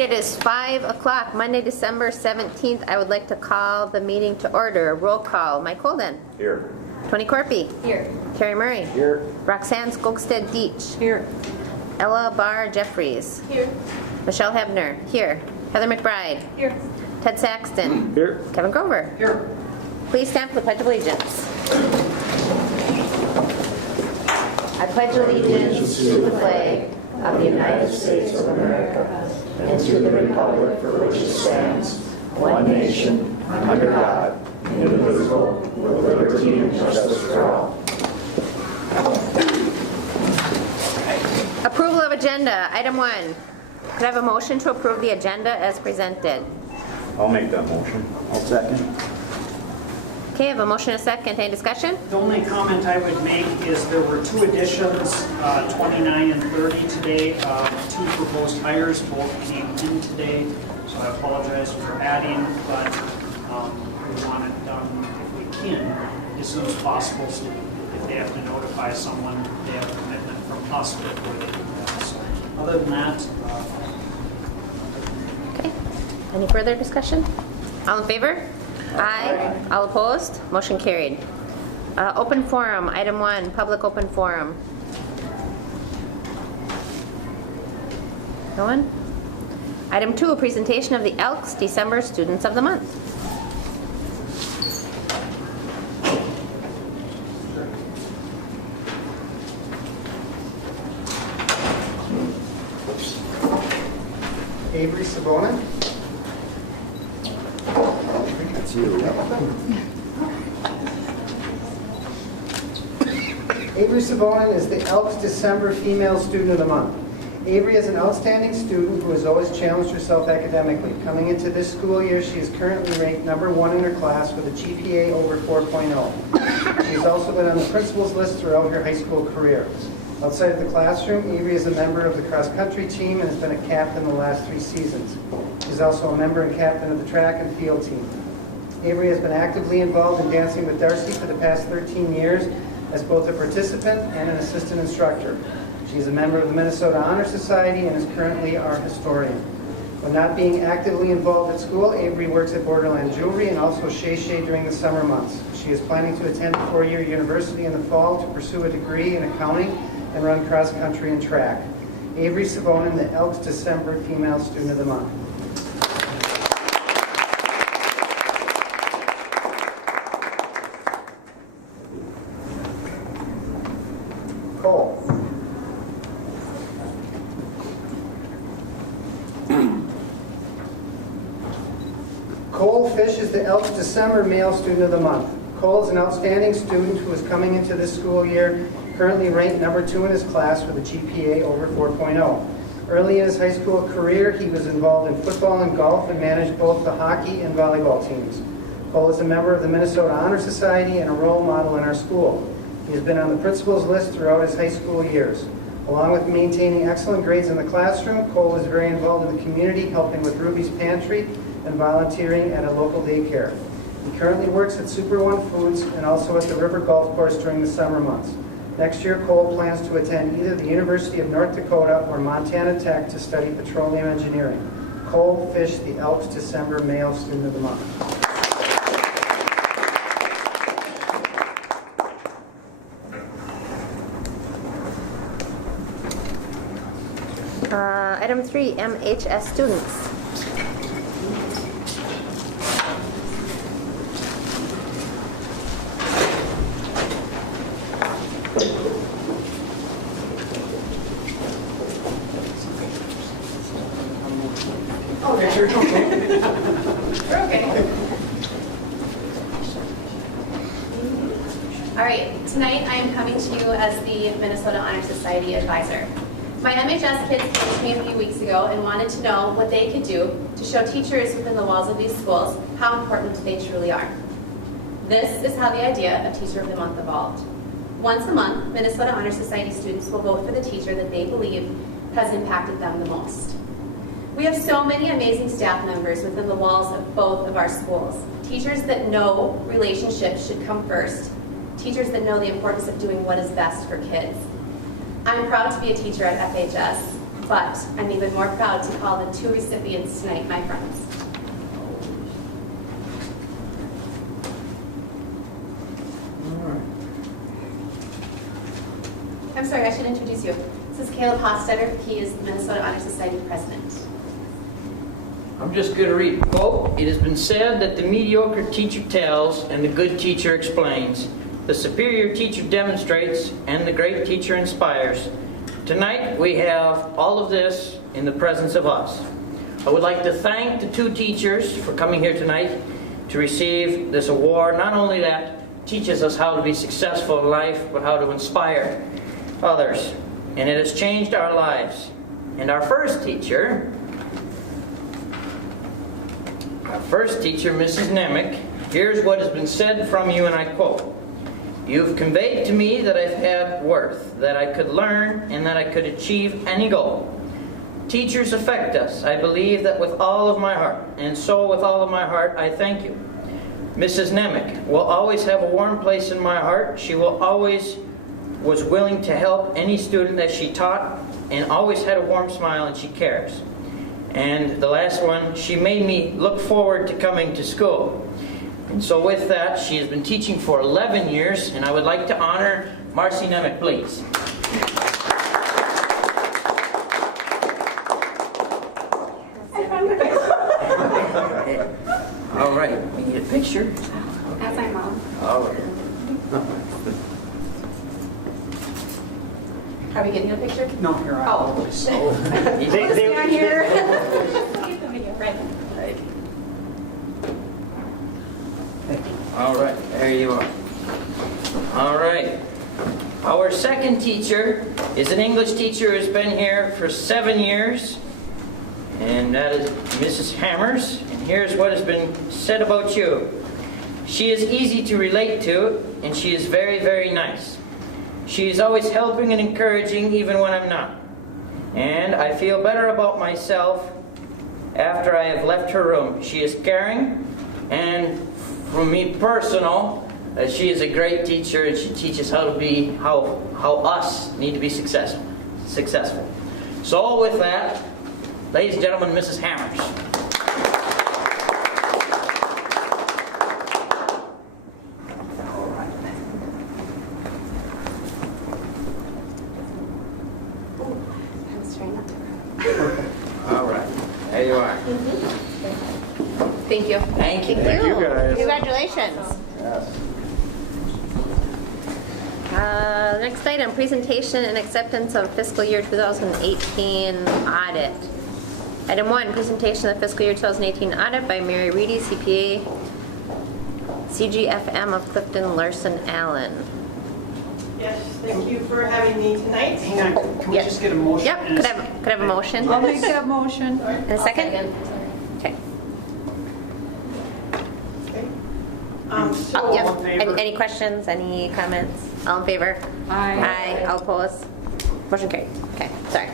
right, it is 5 o'clock, Monday, December 17th. I would like to call the meeting to order. Roll call. Mike Holden. Here. Tony Corpy. Here. Carrie Murray. Here. Roxanne Skogstad Deach. Here. Ella Barr Jeffries. Here. Michelle Hebner. Here. Heather McBride. Here. Ted Saxton. Here. Kevin Grover. Here. Please stand for the Pledge of Allegiance. I pledge allegiance to the flag of the United States of America and to the republic for which it stands, one nation, under God, indivisible, with liberty and justice for all. Approval of agenda, item 1. Could I have a motion to approve the agenda as presented? I'll make that motion. I'll second. Okay, I have a motion and a second. Any discussion? The only comment I would make is there were two additions, 29 and 30 today, two proposed hires, both came in today, so I apologize for adding, but we want it done if we can as soon as possible, so if they have to notify someone, they have a commitment from us before they do that. So other than that, Okay. Any further discussion? All in favor? Aye. All opposed? Motion carried. Open forum, item 1, public open forum. No one? Item 2, presentation of the Elks December Students of the Month. Avery Sabonin. That's you. Avery Sabonin is the Elks December Female Student of the Month. Avery is an outstanding student who has always challenged herself academically. Coming into this school year, she is currently ranked number 1 in her class with a GPA over 4.0. She has also been on the principal's list throughout her high school career. Outside of the classroom, Avery is a member of the cross-country team and has been a captain the last 3 seasons. She is also a member and captain of the track and field team. Avery has been actively involved in Dancing with Darcy for the past 13 years as both a participant and an assistant instructor. She is a member of the Minnesota Honor Society and is currently our historian. When not being actively involved at school, Avery works at Borderland Jewelry and also Shea Shea during the summer months. She is planning to attend a 4-year university in the fall to pursue a degree in accounting and run cross-country and track. Avery Sabonin, the Elks December Female Student of the Month. Cole. Cole Fish is the Elks December Male Student of the Month. Cole is an outstanding student who is coming into this school year currently ranked number 2 in his class with a GPA over 4.0. Early in his high school career, he was involved in football and golf and managed both the hockey and volleyball teams. Cole is a member of the Minnesota Honor Society and a role model in our school. He has been on the principal's list throughout his high school years. Along with maintaining excellent grades in the classroom, Cole is very involved in the community, helping with Ruby's Pantry and volunteering at a local daycare. He currently works at Super One Foods and also at the River Golf Course during the summer months. Next year, Cole plans to attend either the University of North Dakota or Montana Tech to study petroleum engineering. Cole Fish, the Elks December Male Student of the Month. Item 3, MHS students. All right, tonight I am coming to you as the Minnesota Honor Society advisor. My MHS kids came to me a few weeks ago and wanted to know what they could do to show teachers within the walls of these schools how important they truly are. This is how the idea of Teacher of the Month evolved. Once a month, Minnesota Honor Society students will vote for the teacher that they believe has impacted them the most. We have so many amazing staff members within the walls of both of our schools. Teachers that know relationships should come first. Teachers that know the importance of doing what is best for kids. I'm proud to be a teacher at FHS. but I'm even more proud to call the 2 recipients tonight my friends. I'm sorry, I should introduce you. This is Caleb Hofstetter. He is the Minnesota Honor Society president. I'm just going to read a quote. It has been said that the mediocre teacher tells and the good teacher explains. The superior teacher demonstrates and the great teacher inspires. Tonight we have all of this in the presence of us. I would like to thank the 2 teachers for coming here tonight to receive this award. Not only that teaches us how to be successful in life, but how to inspire others. And it has changed our lives. And our first teacher, Mrs. Nemec, here's what has been said from you, and I quote, "You've conveyed to me that I've had worth, that I could learn, and that I could achieve any goal. Teachers affect us. I believe that with all of my heart, and so with all of my heart, I thank you. Mrs. Nemec will always have a warm place in my heart. She was willing to help any student that she taught, and always had a warm smile, and she cares." And the last one, "She made me look forward to coming to school." And so with that, she has been teaching for 11 years, and I would like to honor Marcy Nemec, please. All right, we need a picture. That's my mom. All right. Are we getting a picture? No, here I Oh. They- Down here. Keep the video, right. All right, there you are. All right. Our second teacher is an English teacher who's been here for 7 years, and that is Mrs. Hammers. And here's what has been said about you. "She is easy to relate to, and she is very, very nice. She is always helping and encouraging even when I'm not. And I feel better about myself after I have left her room. She is caring, and for me personal, she is a great teacher, and she teaches how to be, how us need to be successful. So with that, ladies and gentlemen, Mrs. Hammers. All right, there you are. Thank you. Thank you. Thank you, guys. Congratulations. Yes. Next item, presentation and acceptance of fiscal year 2018 audit. Item 1, presentation of fiscal year 2018 audit by Mary Reedy, CPA, CGFM of Clifton Larson Allen. Yes, thank you for having me tonight. Hang on, can we Yep. just get a motion? Yep, and could a I have a motion? I'll make that motion. And a second? Okay. So, Yep. All in favor? Any questions, any comments? All in favor? Aye. Aye, all opposed? Motion carried. Okay, sorry.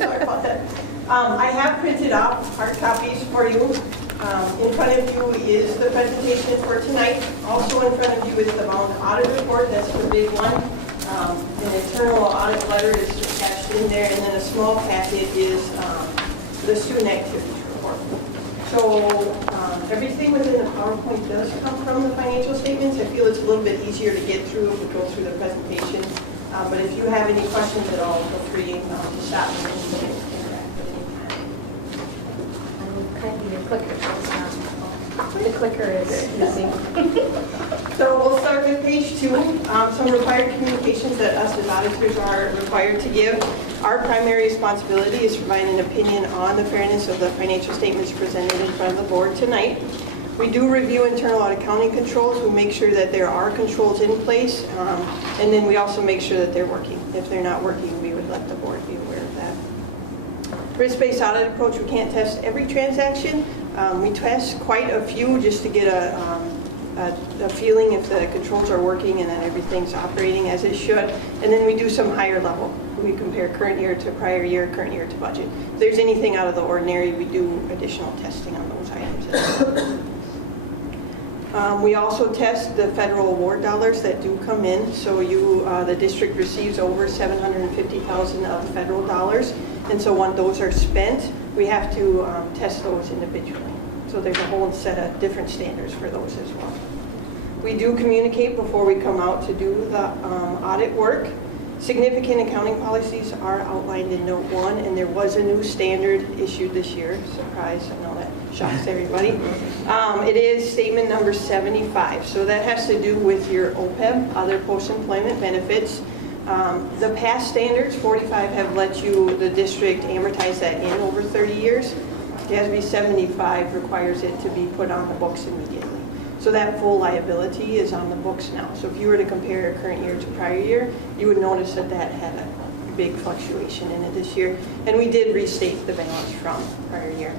sorry about that. I have printed off hard copies for you. In front of you is the presentation for tonight. Also in front of you is the bound audit report, that's the big one. An internal audit letter is attached in there, and then a small packet is the student activities report. So everything within the PowerPoint does come from the financial statements. I feel it's a little bit easier to get through if we go through the presentation. But if you have any questions at all, feel free to stop me and interact at any time. The clicker is missing. So we'll start with page 2. Some required communications that us as auditors are required to give. Our primary responsibility is to provide an opinion on the fairness of the financial statements presented in front of the board tonight. We do review internal audit accounting controls. We make sure that there are controls in place, and then we also make sure that they're working. If they're not working, we would let the board be aware of that. Risk-based audit approach, we can't test every transaction. We test quite a few just to get a feeling if the controls are working and that everything's operating as it should. And then we do some higher level. We compare current year to prior year, current year to budget. If there's anything out of the ordinary, we do additional testing on those items as well. We also test the federal award dollars that do come in. So the district receives over $750,000 of federal dollars. And so when those are spent, we have to test those individually. So there's a whole set of different standards for those as well. We do communicate before we come out to do the audit work. Significant accounting policies are outlined in Note 1, and there was a new standard issued this year. Surprise, I know that shocks everybody. It is statement number 75. So that has to do with your OPEB, other post-employment benefits. The past standards, 45, have let the district amortize that in over 30 years. It has to be 75, requires it to be put on the books immediately. So that full liability is on the books now. So if you were to compare current year to prior year, you would notice that that had a big fluctuation in it this year. And we did restate the balance from prior year.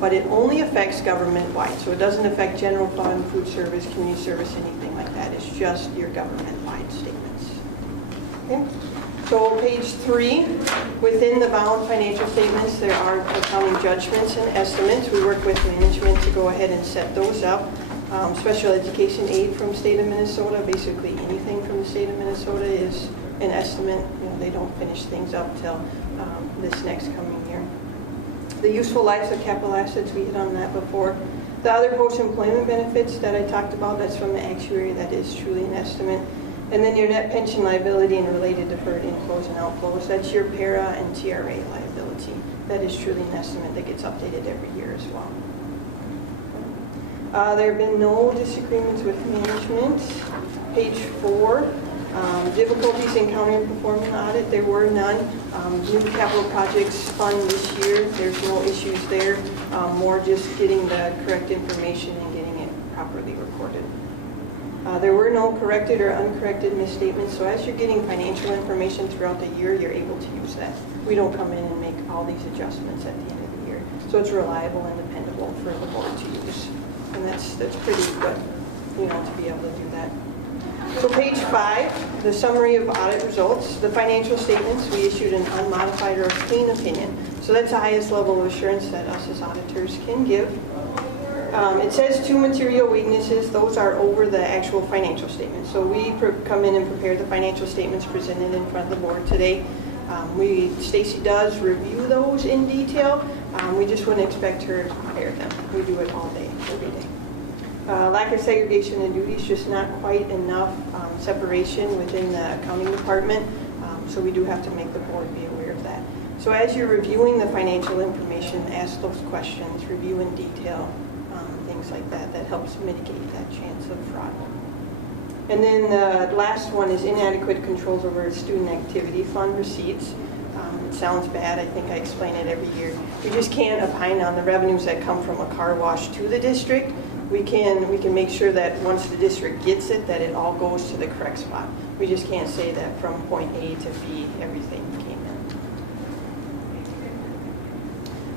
But it only affects government-wide. So it doesn't affect general fund, food service, community service, anything like that. It's just your government-wide statements. Okay. So page 3, within the bound financial statements, there are accounting judgments and estimates. We work with management to go ahead and set those up. Special education aid from state of Minnesota, basically anything from the state of Minnesota is an estimate. They don't finish things up till this next coming year. The useful lives of capital assets, we hit on that before. The other post-employment benefits that I talked about, that's from the actuary, that is truly an estimate. And then your net pension liability and related deferred inflows and outflows, that's your para and TRA liability. That is truly an estimate that gets updated every year as well. There have been no disagreements with management. Page 4, difficulties encountering performing the audit, there were none. New capital projects fund this year, there's no issues there. More just getting the correct information and getting it properly recorded. There were no corrected or uncorrected misstatements, so as you're getting financial information throughout the year, you're able to use that. We don't come in and make all these adjustments at the end of the year. So it's reliable and dependable for the board to use. And that's pretty good, to be able to do that. So page 5, the summary of audit results. The financial statements, we issued an unmodified or clean opinion. So that's the highest level of assurance that us as auditors can give. It says 2 material weaknesses. Those are over the actual financial statements. So we come in and prepare the financial statements presented in front of the board today. Stacy does review those in detail. We just wouldn't expect her to prepare them. We do it all day, every day. Lack of segregation in duties, just not quite enough separation within the accounting department. So we do have to make the board be aware of that. So as you're reviewing the financial information, ask those questions, review in detail, things like that. That helps mitigate that chance of fraud. And then the last one is inadequate controls over student activity fund receipts. It sounds bad. I think I explain it every year. We just can't opine on the revenues that come from a car wash to the district. We can make sure that once the district gets it, that it all goes to the correct spot. We just can't say that from point A to B, everything came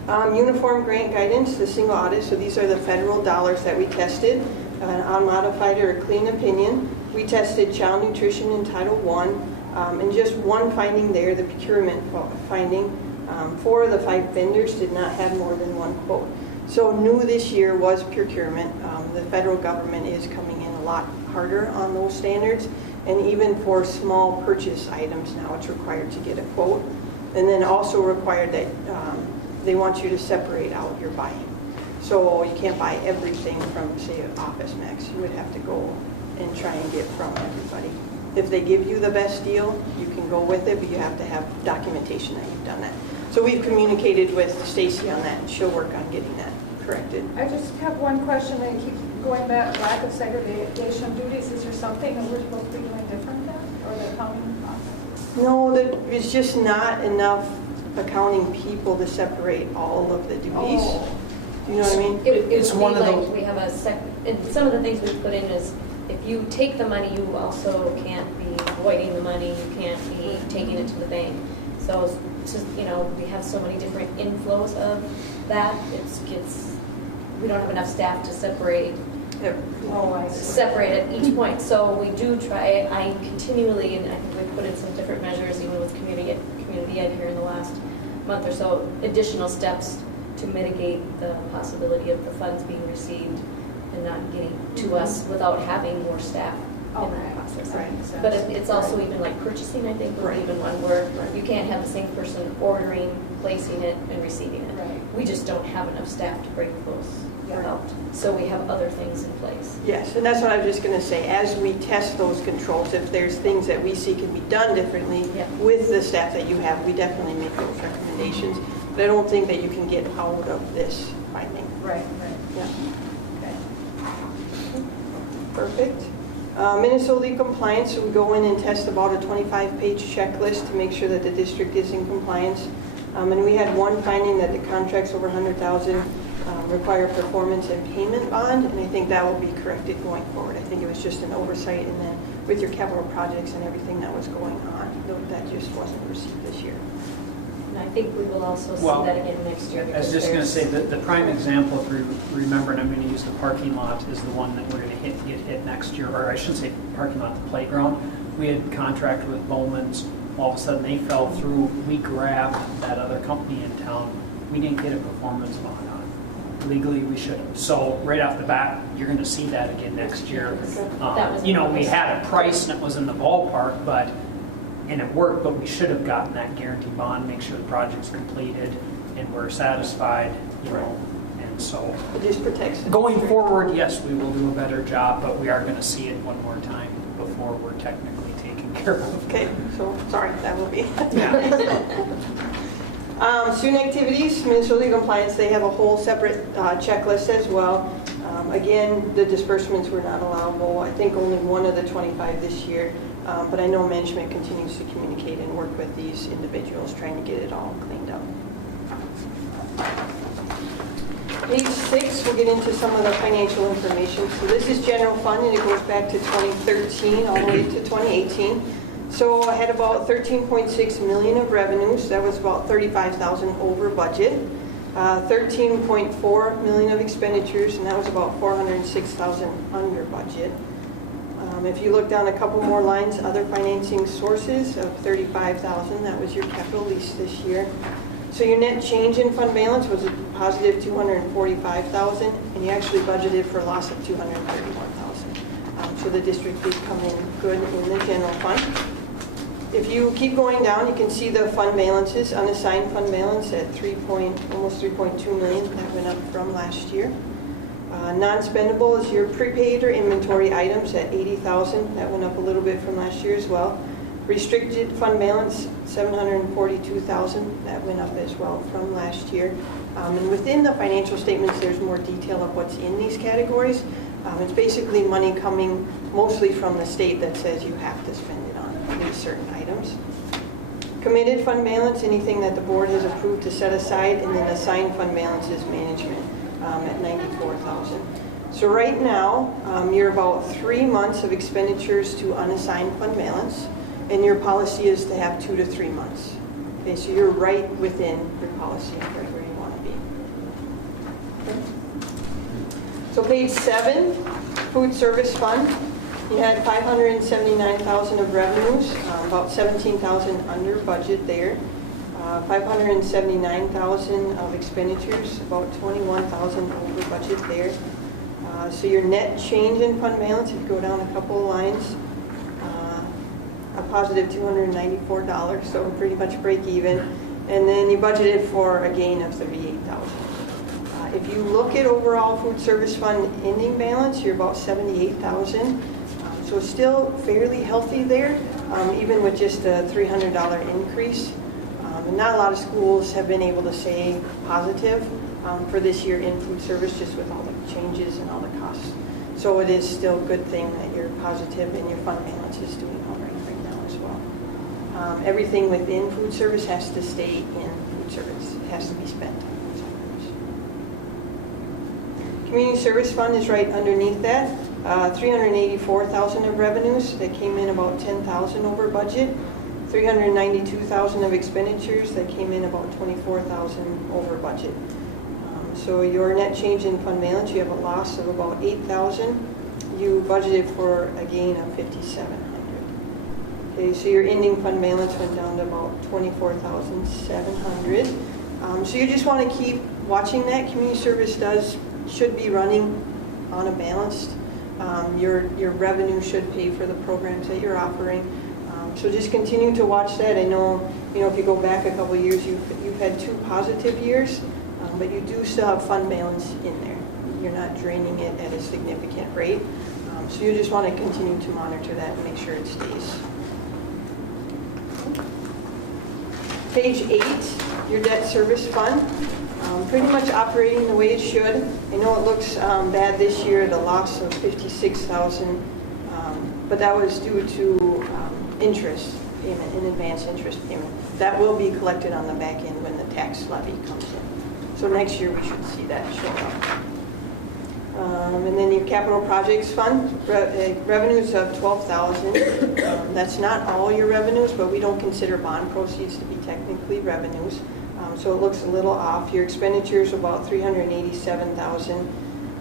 in. Uniform grant guidance, the single audit. So these are the federal dollars that we tested. Unmodified or a clean opinion. We tested child nutrition in Title I. And just one finding there, the procurement finding. 4 of the 5 vendors did not have more than 1 quote. So new this year was procurement. The federal government is coming in a lot harder on those standards. And even for small purchase items now, it's required to get a quote. And then also required that they want you to separate out your buying. So you can't buy everything from, say, Office Max. You would have to go and try and get from everybody. If they give you the best deal, you can go with it, but you have to have documentation that you've done that. So we've communicated with Stacy on that, and she'll work on getting that corrected. I just have one question, and keep going back, lack of segregation of duties. Is there something that we're supposed to be doing different than, or the accounting process? No, there's just not enough accounting people to separate all of the duties. Oh. Do you know what I mean? It's one of those. We have and some of the things we put in is if you take the money, you also can't be voiding the money. You can't be taking it to the bank. So it's just, we have so many different inflows of that. We don't have enough staff to separate. Separate at each point. So we do try. I continually, and I think we put in some different measures, even with community ed here in the last month or so, additional steps to mitigate the possibility of the funds being received and not getting to us without having more staff in Okay. that process. Right. But it's also even like purchasing, I think, would be even one where you can't have the same person ordering, placing it, and receiving it. Right. We just don't have enough staff to break those out. So we have other things in place. Yes, and that's what I was just going to say. As we test those controls, if there's things that we see can be done differently Yeah. with the staff that you have, we definitely make those recommendations. But I don't think that you can get out of this finding. Right, Yeah. okay. Perfect. Minnesota compliance, so we go in and test about a 25-page checklist to make sure that the district is in compliance. And we had one finding that the contracts over 100,000 require performance and payment bond, and I think that will be corrected going forward. I think it was just an oversight, and then with your capital projects and everything that was going on, that just wasn't received this year. And I think we will also see Well, that again next year. I was just going to say that the prime example, if you remember, and I'm going to use the parking lot, is the one that we're going to get hit next year, or I shouldn't say parking lot, the playground. We had contracted with Bowman's. All of a sudden, they fell through. We grabbed that other company in town. We didn't get a performance bond on it. Legally, we should have. So right off the bat, you're going to see that again next year. You know, we had a price and it was in the ballpark, and it worked, but we should have gotten that guarantee bond, make sure the project's completed, and we're satisfied, you know, and so. It just protects the Going district. forward, yes, we will do a better job, but we are going to see it one more time before we're technically taken care of. Okay, so, sorry, that will be. Yeah. Student activities, Minnesota compliance, they have a whole separate checklist as well. Again, the disbursements were not allowable. I think only one of the 25 this year, but I know management continues to communicate and work with these individuals trying to get it all cleaned up. Page 6, we'll get into some of the financial information. So this is general fund, and it goes back to 2013 all the way to 2018. So I had about 13.6 million of revenues. That was about 35,000 over budget. 13.4 million of expenditures, and that was about 406,000 under budget. If you look down a couple more lines, other financing sources of 35,000, that was your capital lease this year. So your net change in fund balance was a positive 245,000, and you actually budgeted for a loss of 231,000. So the district did come in good in the general fund. If you keep going down, you can see the fund balances, unassigned fund balance at almost 3.2 million. That went up from last year. Non-spendable is your prepaid or inventory items at 80,000. That went up a little bit from last year as well. Restricted fund balance, 742,000. That went up as well from last year. And within the financial statements, there's more detail of what's in these categories. It's basically money coming mostly from the state that says you have to spend it on these certain items. Committed fund balance, anything that the board has approved to set aside, and then assigned fund balance is management at 94,000. So right now, you're about 3 months of expenditures to unassigned fund balance, and your policy is to have 2 to 3 months. Okay, so you're right within your policy, right where you want to be. Okay. So page 7, food service fund. You had 579,000 of revenues, about 17,000 under budget there. 579,000 of expenditures, about 21,000 over budget there. So your net change in fund balance, if you go down a couple of lines, a positive $294, so pretty much break even. And then you budgeted for a gain of 38,000. If you look at overall food service fund ending balance, you're about 78,000. So still fairly healthy there, even with just a $300 increase. And not a lot of schools have been able to say positive for this year in food service, just with all the changes and all the costs. So it is still a good thing that you're positive and your fund balance is doing all right now as well. Everything within food service has to stay in food service. It has to be spent on food service. Community service fund is right underneath that. 384,000 of revenues. That came in about 10,000 over budget. 392,000 of expenditures. That came in about 24,000 over budget. So your net change in fund balance, you have a loss of about 8,000. You budgeted for a gain of 5,700. Okay, so your ending fund balance went down to about 24,700. So you just want to keep watching that. Community service should be running on a balanced. Your revenue should pay for the programs that you're offering. So just continue to watch that. I know, if you go back a couple of years, you've had 2 positive years, but you do still have fund balance in there. You're not draining it at a significant rate. So you just want to continue to monitor that and make sure it stays. Page 8, your debt service fund. Pretty much operating the way it should. I know it looks bad this year, the loss of $56,000, but that was due to interest payment, in advance interest payment. That will be collected on the back end when the tax levy comes in. So next year we should see that show up. And then your capital projects fund, revenues of $12,000. That's not all your revenues, but we don't consider bond proceeds to be technically revenues. So it looks a little off. Your expenditures about $387,000.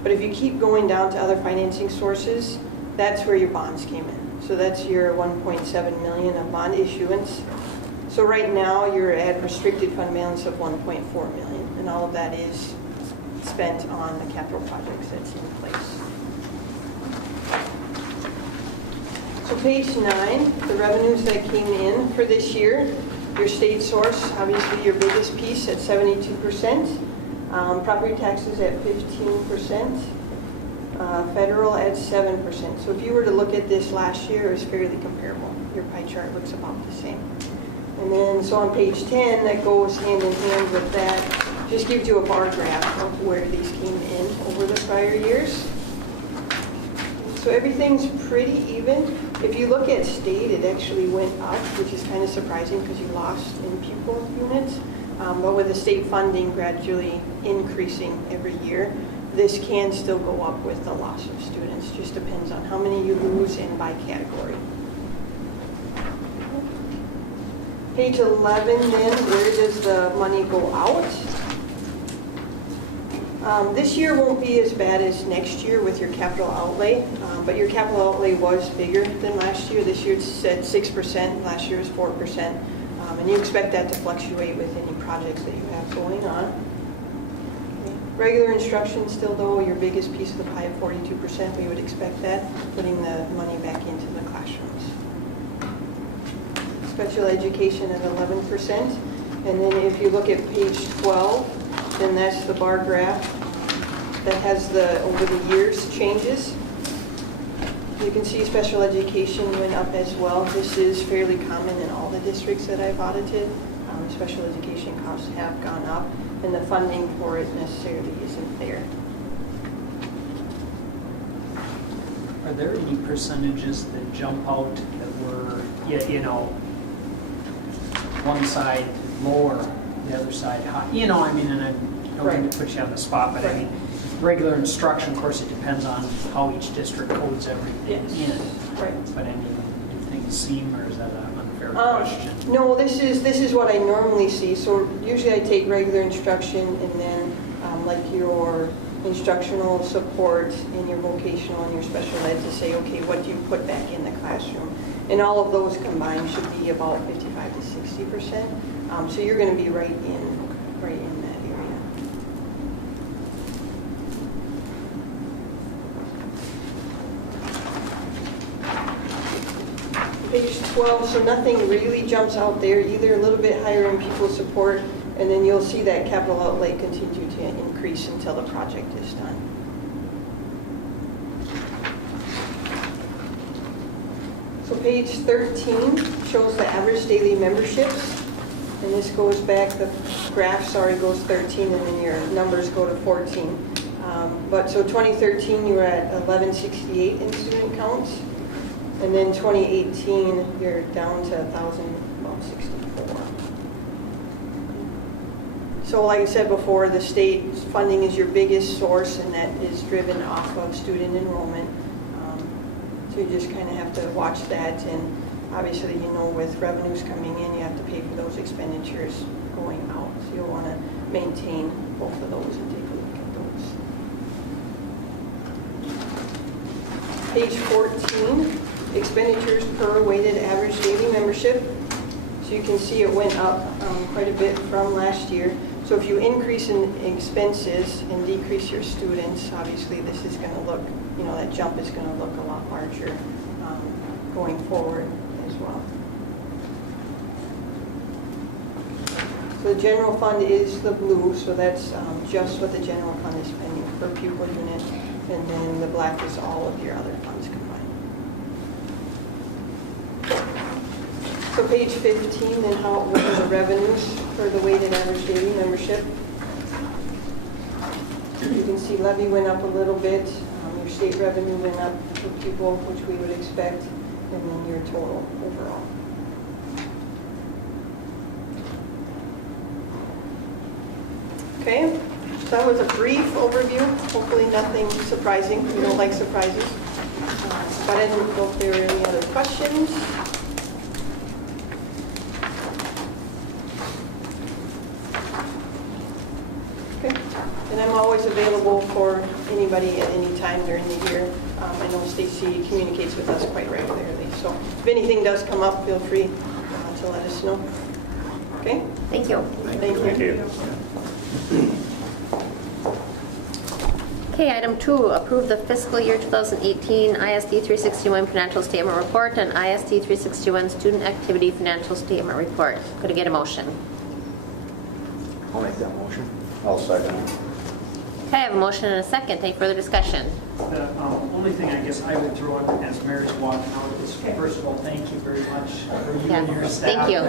But if you keep going down to other financing sources, that's where your bonds came in. So that's your $1.7 million of bond issuance. So right now you're at restricted fund balance of $1.4 million, and all of that is spent on the capital projects that's in place. So page 9, the revenues that came in for this year. Your state source, obviously your biggest piece at 72%. Property taxes at 15%. Federal at 7%. So if you were to look at this last year, it was fairly comparable. Your pie chart looks about the same. And then, so on page 10, that goes hand in hand with that, just gives you a bar graph of where these came in over the prior years. So everything's pretty even. If you look at state, it actually went up, which is kind of surprising because you lost in pupil units. But with the state funding gradually increasing every year, this can still go up with the loss of students. Just depends on how many you lose and by category. Page 11 then, where does the money go out? This year won't be as bad as next year with your capital outlay, but your capital outlay was bigger than last year. This year it's at 6%, last year was 4%, and you expect that to fluctuate with any projects that you have going on. Regular instruction still though, your biggest piece of the pie of 42%, we would expect that, putting the money back into the classrooms. Special education at 11%, and then if you look at page 12, then that's the bar graph that has the over the years changes. You can see special education went up as well. This is fairly common in all the districts that I've audited. Special education costs have gone up, and the funding for it necessarily isn't there. Are there any percentages that jump out that were, one side lower, the other side high? And I don't mean to put you on the spot, but I mean, regular instruction, of course, it depends on how each district codes everything in. Right. But do things seem, or is that an unfair question? No, this is what I normally see. So usually I take regular instruction and then like your instructional support and your vocational and your special ed to say, okay, what do you put back in the classroom? And all of those combined should be about 55 to 60%. So you're going to be right in that area. Page 12, so nothing really jumps out there either, a little bit higher in pupil support, and then you'll see that capital outlay continue to increase until the project is done. So page 13 shows the average daily memberships, and this goes back, the graph, goes 13, and then your numbers go to 14. But so 2013, you were at 1168 in student counts. And then 2018, you're down to 1,064. So like I said before, the state funding is your biggest source, and that is driven off of student enrollment. So you just kind of have to watch that, and obviously, with revenues coming in, you have to pay for those expenditures going out. So you'll want to maintain both of those and take a look at those. Page 14. Expenditures per weighted average daily membership. So you can see it went up quite a bit from last year. So if you increase in expenses and decrease your students, obviously this is going to look, that jump is going to look a lot larger going forward as well. So the general fund is the blue, so that's just what the general fund is spending per pupil unit, and then the black is all of your other funds combined. So page 15, and what are the revenues for the weighted average daily membership? You can see levy went up a little bit, your state revenue went up per pupil, which we would expect, and then your total overall. Okay, so that was a brief overview. Hopefully nothing surprising. We don't like surprises. But I don't know if there are any other questions. Okay, and I'm always available for anybody at any time during the year. I know Stacy communicates with us quite regularly. So if anything does come up, feel free to let us know. Okay? Thank you. Thank you. Thank you. Okay, item 2, approve the fiscal year 2018 ISD 361 financial statement report and ISD 361 student activity financial statement report. Could I get a motion? I'll make that motion. I'll second it. Okay, I have a motion and a second. Any further discussion? The only thing I guess I would throw in as Mary's walking out is, first of all, thank you very much for you and your staff. Thank you.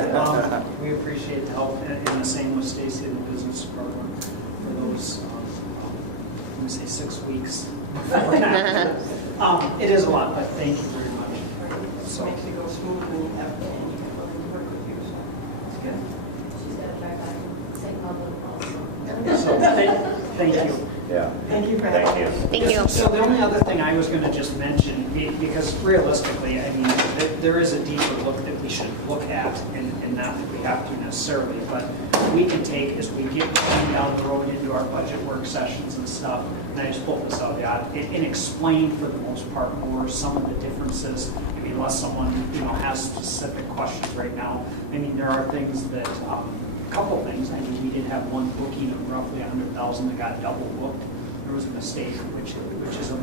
We appreciate the help, and the same with Stacy in the business program for those, let me say 6 weeks. It is a lot, but thank you very much. So makes it go smooth when you have Annie willing to work with you. So it's good. She's got to drive by St. Paul also. So thank you. Yeah. Thank you for Thank having you. us. Thank you. So the only other thing I was going to just mention, because realistically, I mean, there is a deeper look that we should look at, and not that we have to necessarily, but we can take as we get down the road into our budget work sessions and stuff, and I just pulled this out, and explain for the most part more some of the differences. I mean, unless someone has specific questions right now. I mean, there are things that. Couple things. I mean, we did have one booking of roughly 100,000 that got double booked. There was a mistake, which is a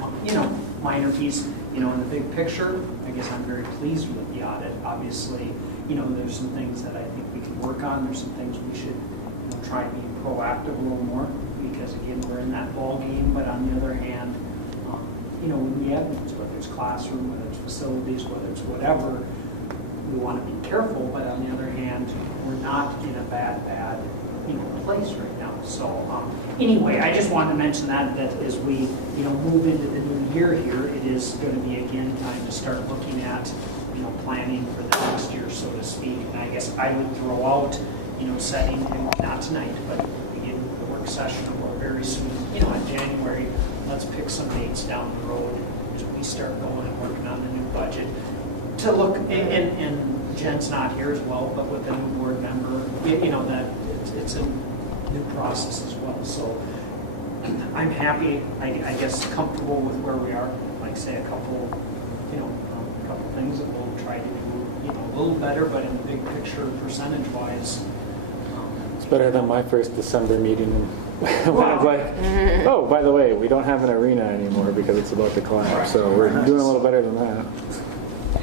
minor piece. In the big picture, I guess I'm very pleased with the audit. Obviously, there's some things that I think we can work on. There's some things we should try and be proactive a little more, because again, we're in that ball game. But on the other hand, when we have things, whether it's classroom, whether it's facilities, whether it's whatever, we want to be careful, but on the other hand, we're not in a bad place right now. So anyway, I just wanted to mention that as we move into the new year here, it is going to be again time to start looking at planning for the next year, so to speak. And I guess I would throw out setting, and not tonight, but begin the work session or very soon, in January. Let's pick some dates down the road as we start going and working on the new budget. To look, and Jen's not here as well, but with a new board member, that it's a new process as well. So I'm happy, I guess, comfortable with where we are. Like say a couple things that we'll try to do, a little better, but in the big picture, percentage-wise. It's better than my first December meeting when I was like, oh, by the way, we don't have an arena anymore because it's about to collapse. So we're doing a little better than that.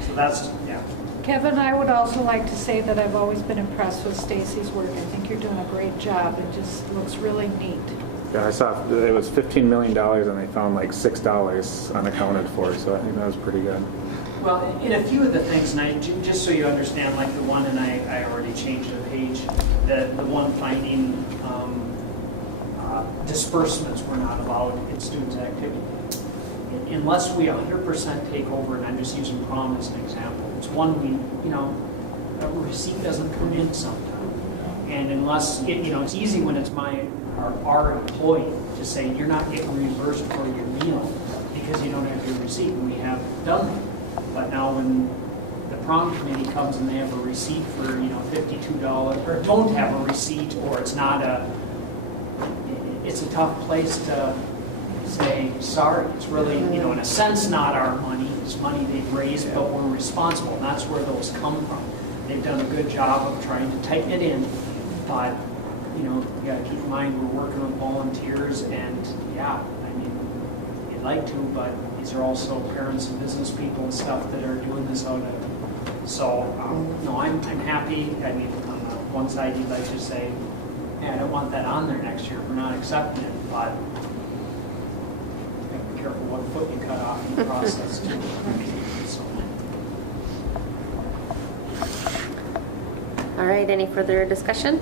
So that's, yeah. Kevin, I would also like to say that I've always been impressed with Stacy's work. I think you're doing a great job. It just looks really neat. Yeah, I saw it was $15 million and they found like $6 unaccounted for, so I think that was pretty good. Well, in a few of the things, and just so you understand, like the one, and I already changed the page, the one finding disbursements were not allowed in student activity. Unless we 100% take over, and I'm just using prom as an example, it's one a receipt doesn't come in sometime. And unless, it's easy when it's our employee to say, you're not getting reimbursed for your meal because you don't have your receipt, and we have done that. But now when the prom committee comes and they have a receipt for, $52, or don't have a receipt, or it's a tough place to say, sorry, it's really, in a sense, not our money. It's money they've raised, but we're responsible, and that's where those come from. They've done a good job of trying to tighten it in, but you know, you gotta keep in mind, we're working with volunteers and, yeah, I mean, you'd like to, but these are also parents and business people and stuff that are doing this out of, so, no, I'm happy. I mean, on the one side, you'd like to say, yeah, I don't want that on there next year, we're not accepting it, but you gotta be careful what foot you cut off in the process too. So, All right, any further discussion?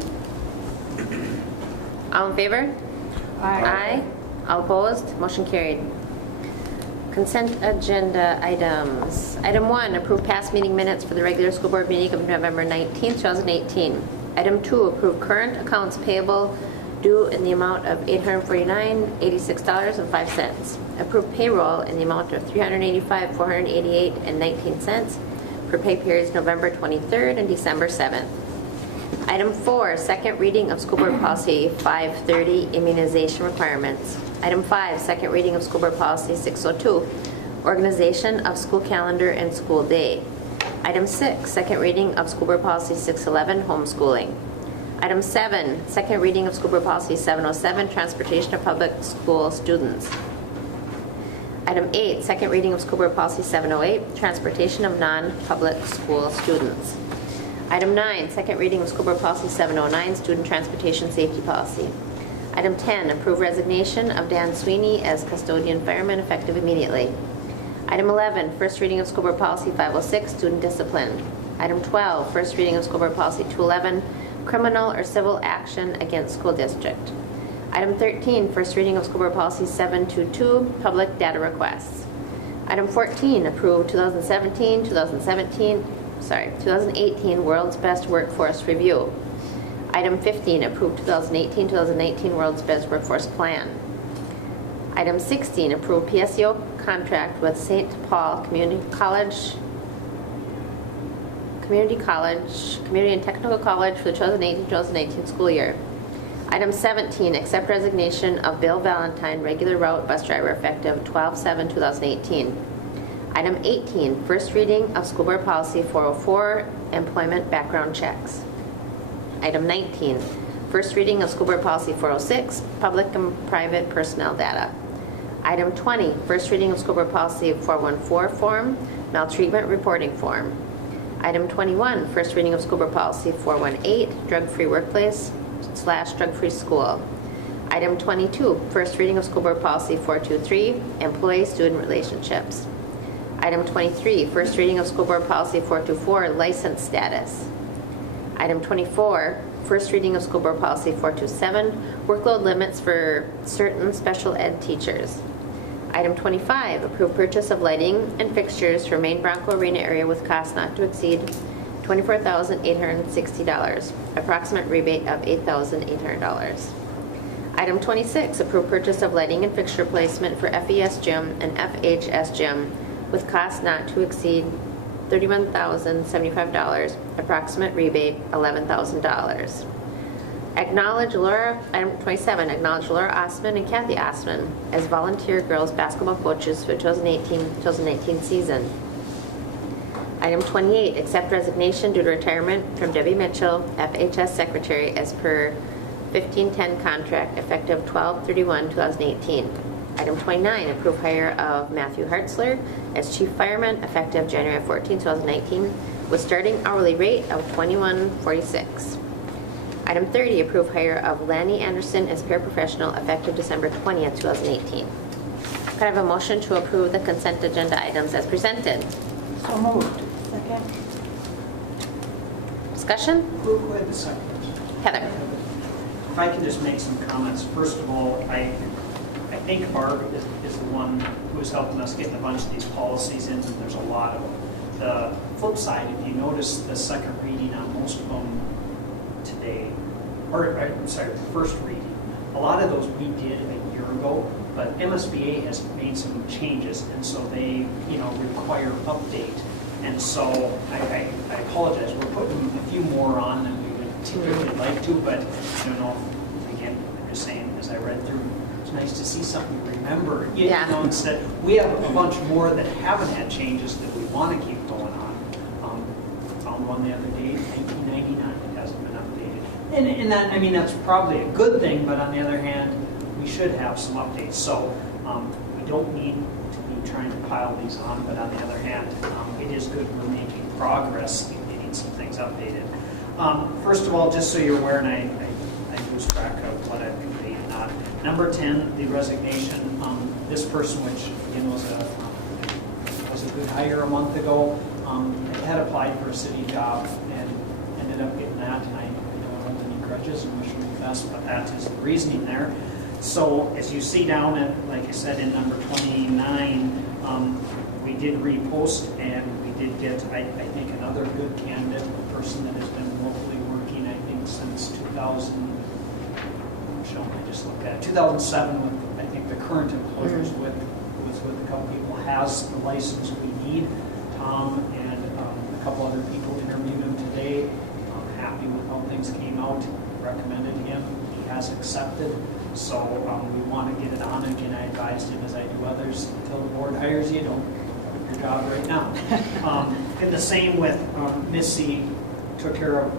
All in favor? Aye. All opposed? Motion carried. Consent agenda items. Item 1, approve past meeting minutes for the regular school board meeting of November 19th, 2018. Item 2, approve current accounts payable due in the amount of $849.86.05. Approve payroll in the amount of $385,488.19 for pay periods November 23rd and December 7th. Item 4, second reading of School Board Policy 530, immunization requirements. Item 5, second reading of School Board Policy 602, organization of school calendar and school day. Item 6, second reading of School Board Policy 611, homeschooling. Item 7, second reading of School Board Policy 707, transportation of public school students. Item 8, second reading of School Board Policy 708, transportation of non-public school students. Item 9, second reading of School Board Policy 709, student transportation safety policy. Item 10, approve resignation of Dan Sweeney as custodian fireman effective immediately. Item 11, first reading of School Board Policy 506, student discipline. Item 12, first reading of School Board Policy 211, criminal or civil action against school district. Item 13, first reading of School Board Policy 722, public data requests. Item 14, approve 2018 World's Best Workforce Review. Item 15, approve 2018-2019 World's Best Workforce Plan. Item 16, approve PSEO contract with St. Paul Community and Technical College for the 2018-2019 school year. Item 17, accept resignation of Bill Valentine, regular route bus driver, effective 12/7/2018. Item 18, first reading of School Board Policy 404, employment background checks. Item 19, first reading of School Board Policy 406, public and private personnel data. Item 20, first reading of School Board Policy 414 form, maltreatment reporting form. Item 21, first reading of School Board Policy 418, drug-free workplace / drug-free school. Item 22, first reading of School Board Policy 423, employee-student relationships. Item 23, first reading of School Board Policy 424, license status. Item 24, first reading of School Board Policy 427, workload limits for certain special ed teachers. Item 25, approve purchase of lighting and fixtures for main Bronco Arena area with cost not to exceed $24,860, approximate rebate of $8,800. Item 26, approve purchase of lighting and fixture replacement for FES gym and FHS gym with cost not to exceed $31,075, approximate rebate $11,000. Acknowledge Laura, item 27, acknowledge Laura Osman and Kathy Osman as volunteer girls basketball coaches for the 2018-2019 season. Item 28, accept resignation due to retirement from Debbie Mitchell, FHS secretary, as per 1510 contract effective 12/31/2018. Item 29, approve hire of Matthew Hartzler as chief fireman effective January 14, 2019, with starting hourly rate of $21.46. Item 30, approve hire of Lanny Anderson as paraprofessional effective December 20th, 2018. Could I have a motion to approve the consent agenda items as presented? So moved. Second. Discussion? Who had the second? Heather. If I can just make some comments. First of all, I think Barb is the one who is helping us get a bunch of these policies in, and there's a lot of them. The flip side, if you notice the second reading on most of them today, or I'm sorry, the first reading, a lot of those we did a year ago, but MSBA has made some changes, and so they, require update. And so I apologize. We're putting a few more on than we would typically like to, but again, I'm just saying, as I read through, it's nice to see something you remember. Instead, we have a bunch more that haven't had changes that we want to keep going on. Found one the other day, 1999, it hasn't been updated. And that, I mean, that's probably a good thing, but on the other hand, we should have some updates. So we don't need to be trying to pile these on, but on the other hand, it is good we're making progress in getting some things updated. First of all, just so you're aware, and I lose track of what I've completed and not. Number 10, the resignation. This person, which again was a good hire a month ago, had applied for a city job and ended up getting that, and I don't hold any grudges and wish him the best, but that is the reasoning there. So as you see down at, like I said, in number 29, we did repost and we did get, I think, another good candidate, a person that has been locally working, I think, since 2007 with, I think, the current employers with a couple people, has the license we need. Tom and a couple other people interviewed him today. Happy with how things came out, recommended him. He has accepted. So we want to get it on. Again, I advised him, as I do others, until the board hires you, don't quit your job right now. And the same with Missy, took care of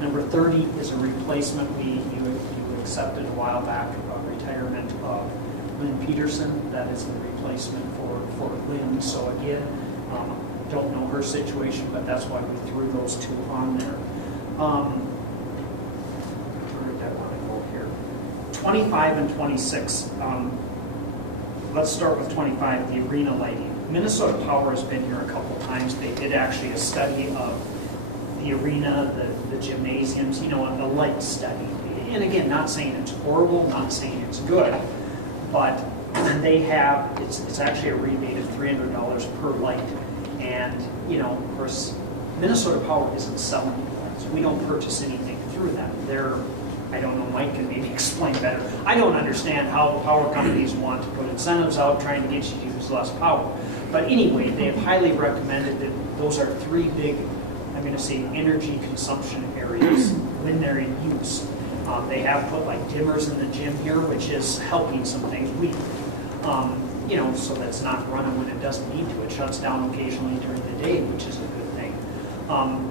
number 30 is a replacement. You accepted a while back retirement of Lynn Peterson. That is the replacement for Lynn. So again, don't know her situation, but that's why we threw those two on there. Where did I want to go here? 25 and 26. Let's start with 25, the arena lighting. Minnesota Power has been here a couple times. They did actually a study of the arena, the gymnasiums, a light study. And again, not saying it's horrible, not saying it's good, but they have, it's actually a rebate of $300 per light. And, of course, Minnesota Power isn't selling lights. We don't purchase anything through them. I don't know, Mike can maybe explain better. I don't understand how power companies want to put incentives out trying to get you to use less power. But anyway, they have highly recommended that those are three big, I'm going to say, energy consumption areas when they're in use. They have put like dimmers in the gym here, which is helping some things we do. So that's not running when it doesn't need to. It shuts down occasionally during the day, which is a good thing.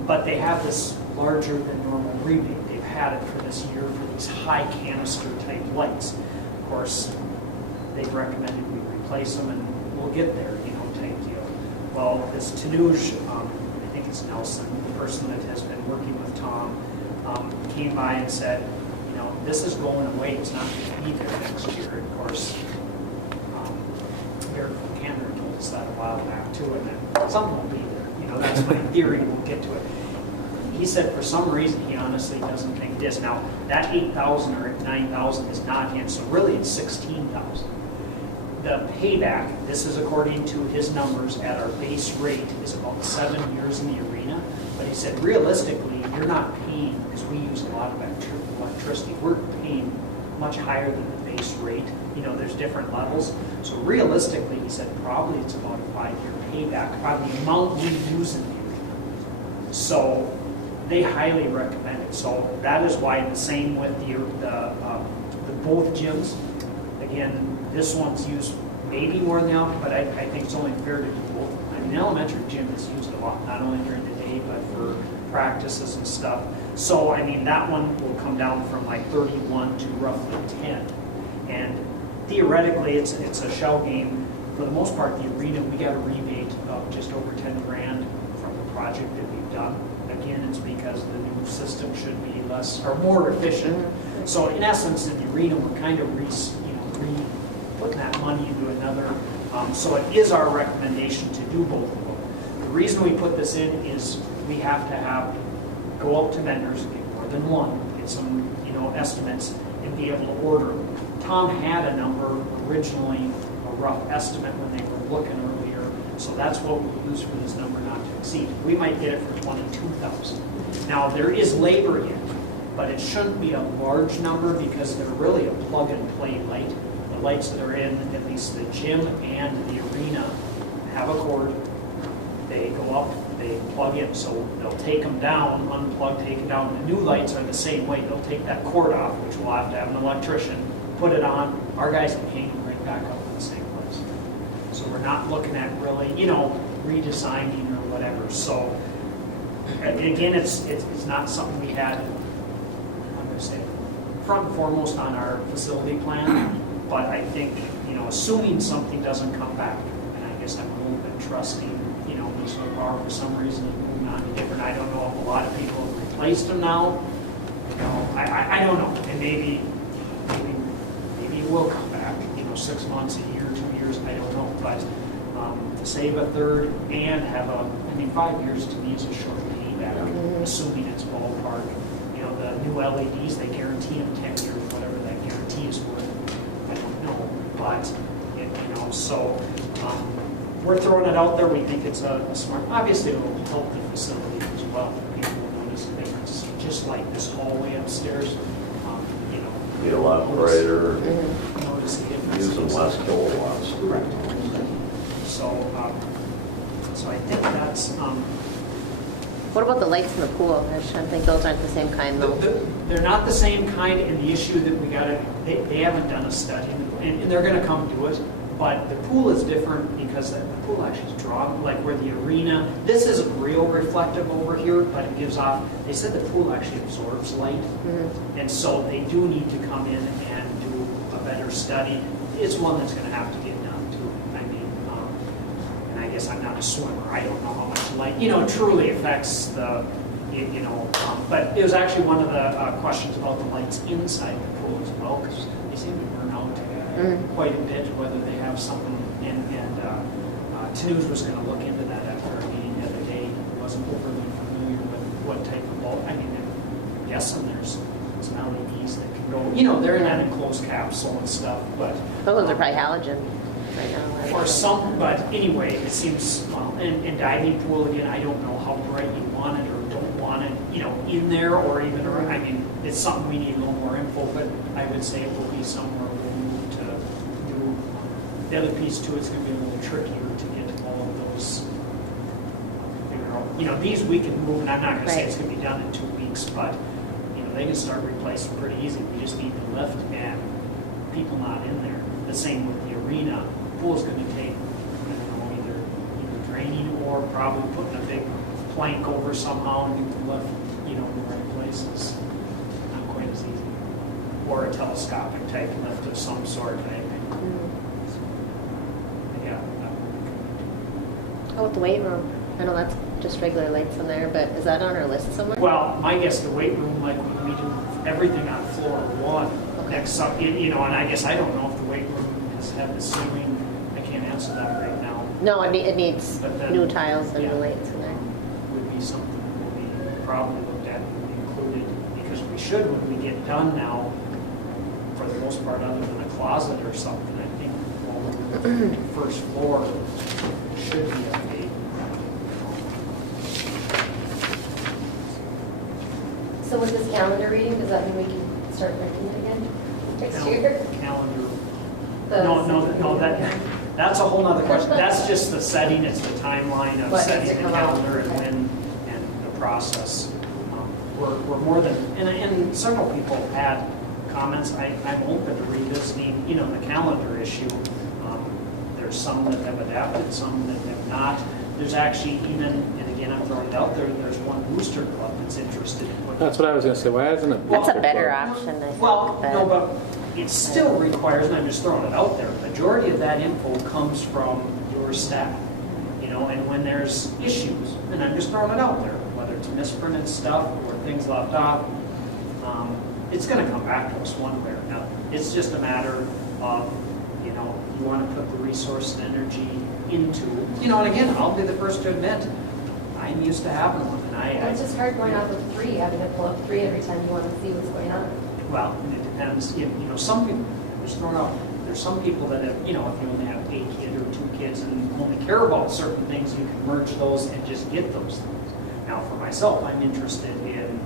But they have this larger than normal rebate. They've had it for this year for these high canister type lights. Of course, they've recommended we replace them, and we'll get there, type deal. Well, this Tanuj, I think it's Nelson, the person that has been working with Tom, came by and said, this is going away. It's not going to be there next year. Of course, Eric Kander told us that a while back too, and then something will be there. That's my theory. We'll get to it. He said for some reason he honestly doesn't think it is. Now, that 8,000 or 9,000 is not him, so really it's 16,000. The payback, this is according to his numbers at our base rate, is about 7 years in the arena. But he said realistically, you're not paying, because we use a lot of electricity, we're paying much higher than the base rate. There's different levels. So realistically, he said probably it's about a 5-year payback on the amount we use in the arena. So they highly recommend it. So that is why the same with the both gyms. Again, this one's used maybe more than the other, but I think it's only fair to do both. I mean, the elementary gym is used a lot, not only during the day, but for practices and stuff. So, I mean, that one will come down from like 31 to roughly 10. And theoretically, it's a shell game. For the most part, the arena, we got a rebate of just over 10 grand from the project that we've done. Again, it's because the new system should be less or more efficient. So in essence, in the arena, we're kind of putting that money into another. So it is our recommendation to do both of them. The reason we put this in is we have to go out to vendors, get more than one, get some estimates, and be able to order them. Tom had a number originally, a rough estimate when they were looking earlier, so that's what we'll use for this number not to exceed. We might get it for 22,000. Now there is labor in it, but it shouldn't be a large number because they're really a plug-and-play light. The lights that are in at least the gym and the arena have a cord. They go up, they plug in, so they'll take them down, unplug, take it down. The new lights are the same way. They'll take that cord off, which we'll have to have an electrician put it on. Our guys can hang them right back up in the same place. So we're not looking at really, redesigning or whatever. So again, it's not something we had say, front and foremost on our facility plan, but I think, assuming something doesn't come back, and I guess I'm a little bit trusting, Minnesota Power for some reason is moving on to different, I don't know if a lot of people have replaced them now. I don't know, and maybe it will come back, 6 months, a year, 2 years, I don't know, but to save a third and have 5 years to me is a short payback, assuming it's ballpark. The new LEDs, they guarantee them 10 years, whatever that guarantee is worth, I don't know, but, so we're throwing it out there, we think it's a smart, obviously it will help the facility as well, people will notice a difference, just like this hallway upstairs, Be a lot brighter, notice the difference. using less kilowatts. Correct. So I think that's, What about the lights in the pool? I think those aren't the same kind though. they're not the same kind, and the issue that we got to, they haven't done a study, and they're going to come do it, but the pool is different because the pool actually is drawn, like where the arena, this isn't real reflective over here, but it gives off, they said the pool actually absorbs light, and so they do need to come in and do a better study. It's one that's going to have to get done too. I mean, and I guess I'm not a swimmer, I don't know how much light, truly affects the, but it was actually one of the questions about the lights inside the pool as well, because they seem to burn out quite a bit, whether they have something, and Tanuz was going to look into that after our meeting the other day. He wasn't overly familiar with what type of bulb, I'm guessing there's some LEDs that can go, they're in that enclosed capsule and stuff, but. Those ones are probably halogen right now. Or some, but anyway, it seems, well, and diving pool, again, I don't know how bright you want it or don't want it, in there or even around. It's something we need a little more info, but I would say it will be somewhere we'll move to do. The other piece too, it's going to be a little trickier to get all of those, figure out. These we can move, and I'm not going to say it's going to be done in 2 weeks, but, they can start replacing pretty easy. We just need the lift and people not in there. The same with the arena. Pool's going to take, either draining or probably putting a big plank over somehow and get the lift, in the right places. Not quite as easy. Or a telescopic type lift of some sort, I think. Yeah. How about the weight room? I know that's just regular lights in there, but is that on our list somewhere? Well, my guess, the weight room, like we do everything on floor one. Next up, and I guess I don't know if the weight room has had the ceiling. I can't answer that right now. No, it needs new tiles and new lights in there. Would be something that will be probably looked at and included, because we should, when we get done now, for the most part, other than a closet or something, I think all of the first floor should be okay. So with this calendar reading, does that mean we can start printing it again next year? Calendar. No, that's a whole nother question. That's just the setting, it's the timeline of setting the calendar and when, and the process. We're more than, and several people had comments. I'm open to revisiting, the calendar issue. There's some that have adapted, some that have not. There's actually even, and again, I'm throwing it out there, there's one booster club that's interested in putting. That's what I was going to say. Why isn't it? That's a better option, I think. Well, no, but it still requires, and I'm just throwing it out there, majority of that info comes from your staff, and when there's issues, and I'm just throwing it out there, whether it's misprinted stuff or things left off, it's going to come back to us one way or another. It's just a matter of, you want to put the resource and energy into, and again, I'll be the first to admit, I'm used to having one, and It's just hard going off of 3, having to pull up 3 every time you want to see what's going on. Well, it depends. Some people, just throwing out, there's some people that have, if you only have a kid or 2 kids and only care about certain things, you can merge those and just get those things. Now, for myself, I'm interested in,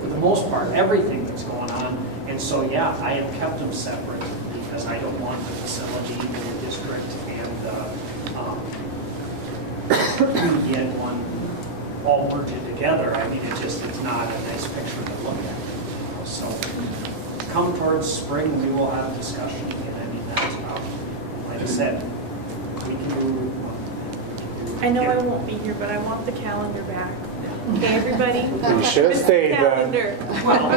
for the most part, everything that's going on. And so, yeah, I have kept them separate because I don't want the facility, the district, and we get one all merged together. I mean, it's not a nice picture to look at. So come towards spring, we will have discussion again. I mean, that's about, like I said, we can do. I know I won't be here, but I want the calendar back. Okay, everybody? You should have stayed then. Calendar. Well,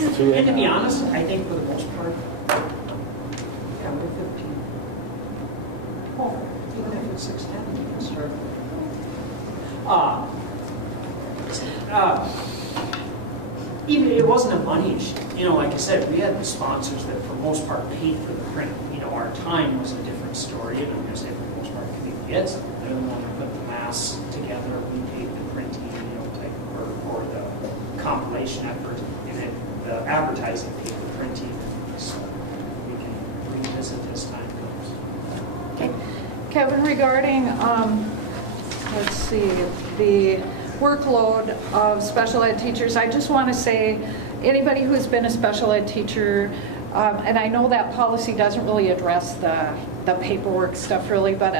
And to be honest, I think for the most part, yeah, we're 15. Well, even if it's 6:10, we can start. Even it wasn't a money issue. You know, like I said, we had the sponsors that for the most part paid for the print. You know, our time was a different story, and I'm going to say for the most part, because the kids, they're the one who put the mass together. We paid the printing, you know, type or the compilation effort, and then the advertising paid the printing. So we can revisit as time goes. Okay. Kevin, regarding, let's see, the workload of special ed teachers, I just want to say, anybody who's been a special ed teacher, and I know that policy doesn't really address the paperwork stuff really, but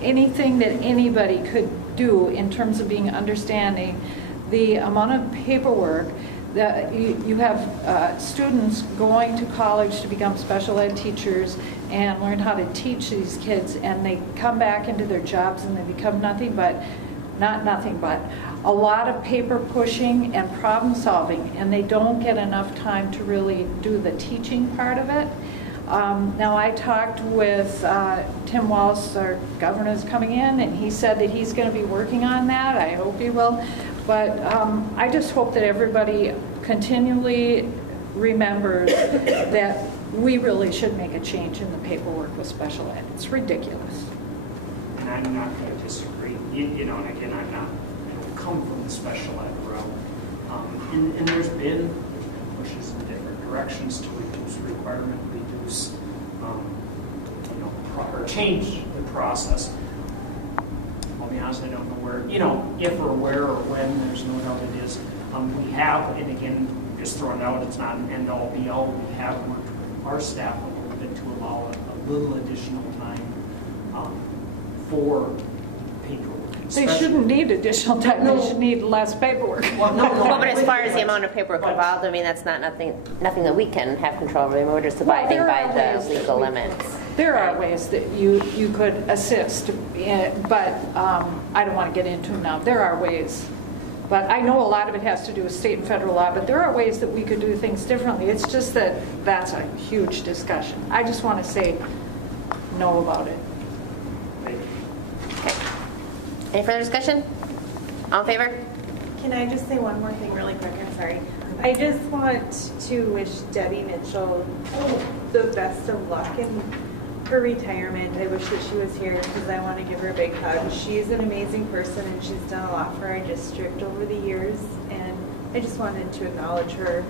anything that anybody could do in terms of being understanding the amount of paperwork that you have students going to college to become special ed teachers and learn how to teach these kids, and they come back into their jobs and they become nothing but a lot of paper pushing and problem solving, and they don't get enough time to really do the teaching part of it. Now, I talked with Tim Walz, our governor is coming in, and he said that he's going to be working on that. I hope he will. But I just hope that everybody continually remembers that we really should make a change in the paperwork with special ed. It's ridiculous. And I'm not going to disagree. You know, and again, I don't come from the special ed realm. And there's been pushes in different directions to reduce requirement, reduce, you know, or change the process. I'll be honest, I don't know where, you know, if or where or when, there's no doubt it is. We have, and again, just throwing it out, it's not an end-all be-all, we have worked with our staff a little bit to allow a little additional time for paperwork. They shouldn't need additional time, they should need less paperwork. Well, no, But as far as the amount of paperwork involved, I mean, that's not nothing that we can have control over. We're just abiding by the legal limits. There are ways that you could assist, but I don't want to get into them now. There are ways. But I know a lot of it has to do with state and federal law, but there are ways that we could do things differently. It's just that that's a huge discussion. I just want to say no about it. Okay. Any further discussion? All in favor? Can I just say one more thing really quick? I'm sorry. I just want to wish Debbie Mitchell the best of luck in her retirement. I wish that she was here because I want to give her a big hug. She's an amazing person and she's done a lot for our district over the years, and I just wanted to acknowledge her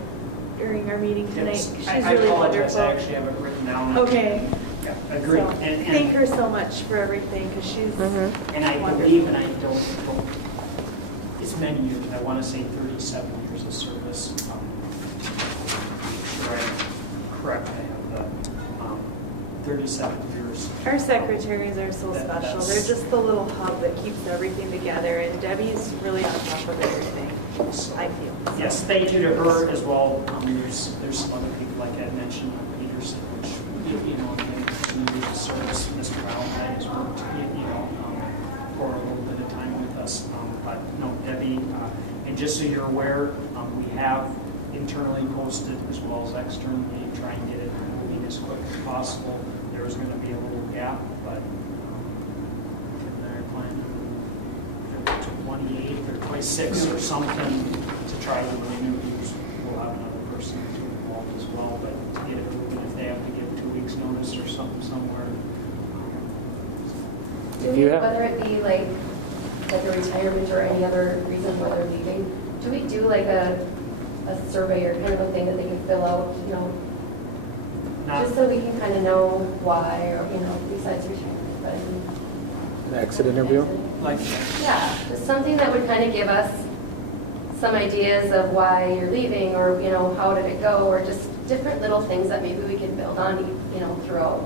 during our meeting tonight. Yes, She's I really apologize, wonderful. I actually have it written down. Okay. Yeah, agreed. So, thank her so much for everything because she's And I believe, and I don't, it's many years, I want to say 37 years of service. Sure I'm correct, I have the 37 years. Our secretaries are so special. That's- They're just the little hub that keeps everything together, and Debbie's really on top of everything, So, I feel. yes, thank you to her as well. There's some other people, like I mentioned, Peterson, which, you know, in the community service, Mr. Valentine has worked, you know, for a little bit of time with us. But no, Debbie, and just so you're aware, we have internally posted as well as externally, try and get it moving as quick as possible. There was going to be a little gap, but they're planning for 28th or 26th or something to try to renew. We'll have another person involved as well, but to get it moving, if they have to give 2 weeks notice or something somewhere. Whether it be like a retirement or any other reason why they're leaving, do we do like a survey or kind of a thing that they can fill out, you know, just so we can kind of know why, or, you know, besides retirement, but I mean, An exit interview? Like, yeah, just something that would kind of give us some ideas of why you're leaving, or, you know, how did it go, or just different little things that maybe we could build on, you know, throughout.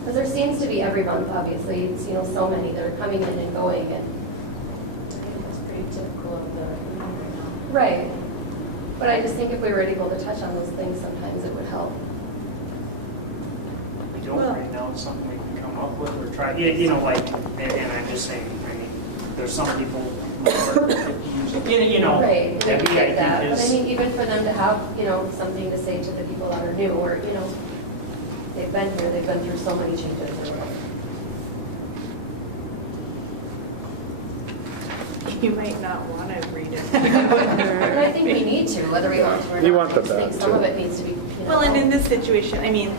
Because there seems to be every month, obviously, it's, you know, so many that are coming in and going, and I think that's pretty typical of the community right now. right. But I just think if we were able to touch on those things, sometimes it would help. we don't right now, it's something we can come up with or try, you know, like, and I'm just saying, I mean, there's some people who are, you know, Right, we Debbie, get I that, think but I is, mean, even for them to have, you know, something to say to the people that are new, or, you know, they've been here, they've been through so many changes. You might not want to read it. And I think we need to, whether we want to or not. You want the I just think bad, some of too. it needs to be, you know. Well, and in this situation, I mean,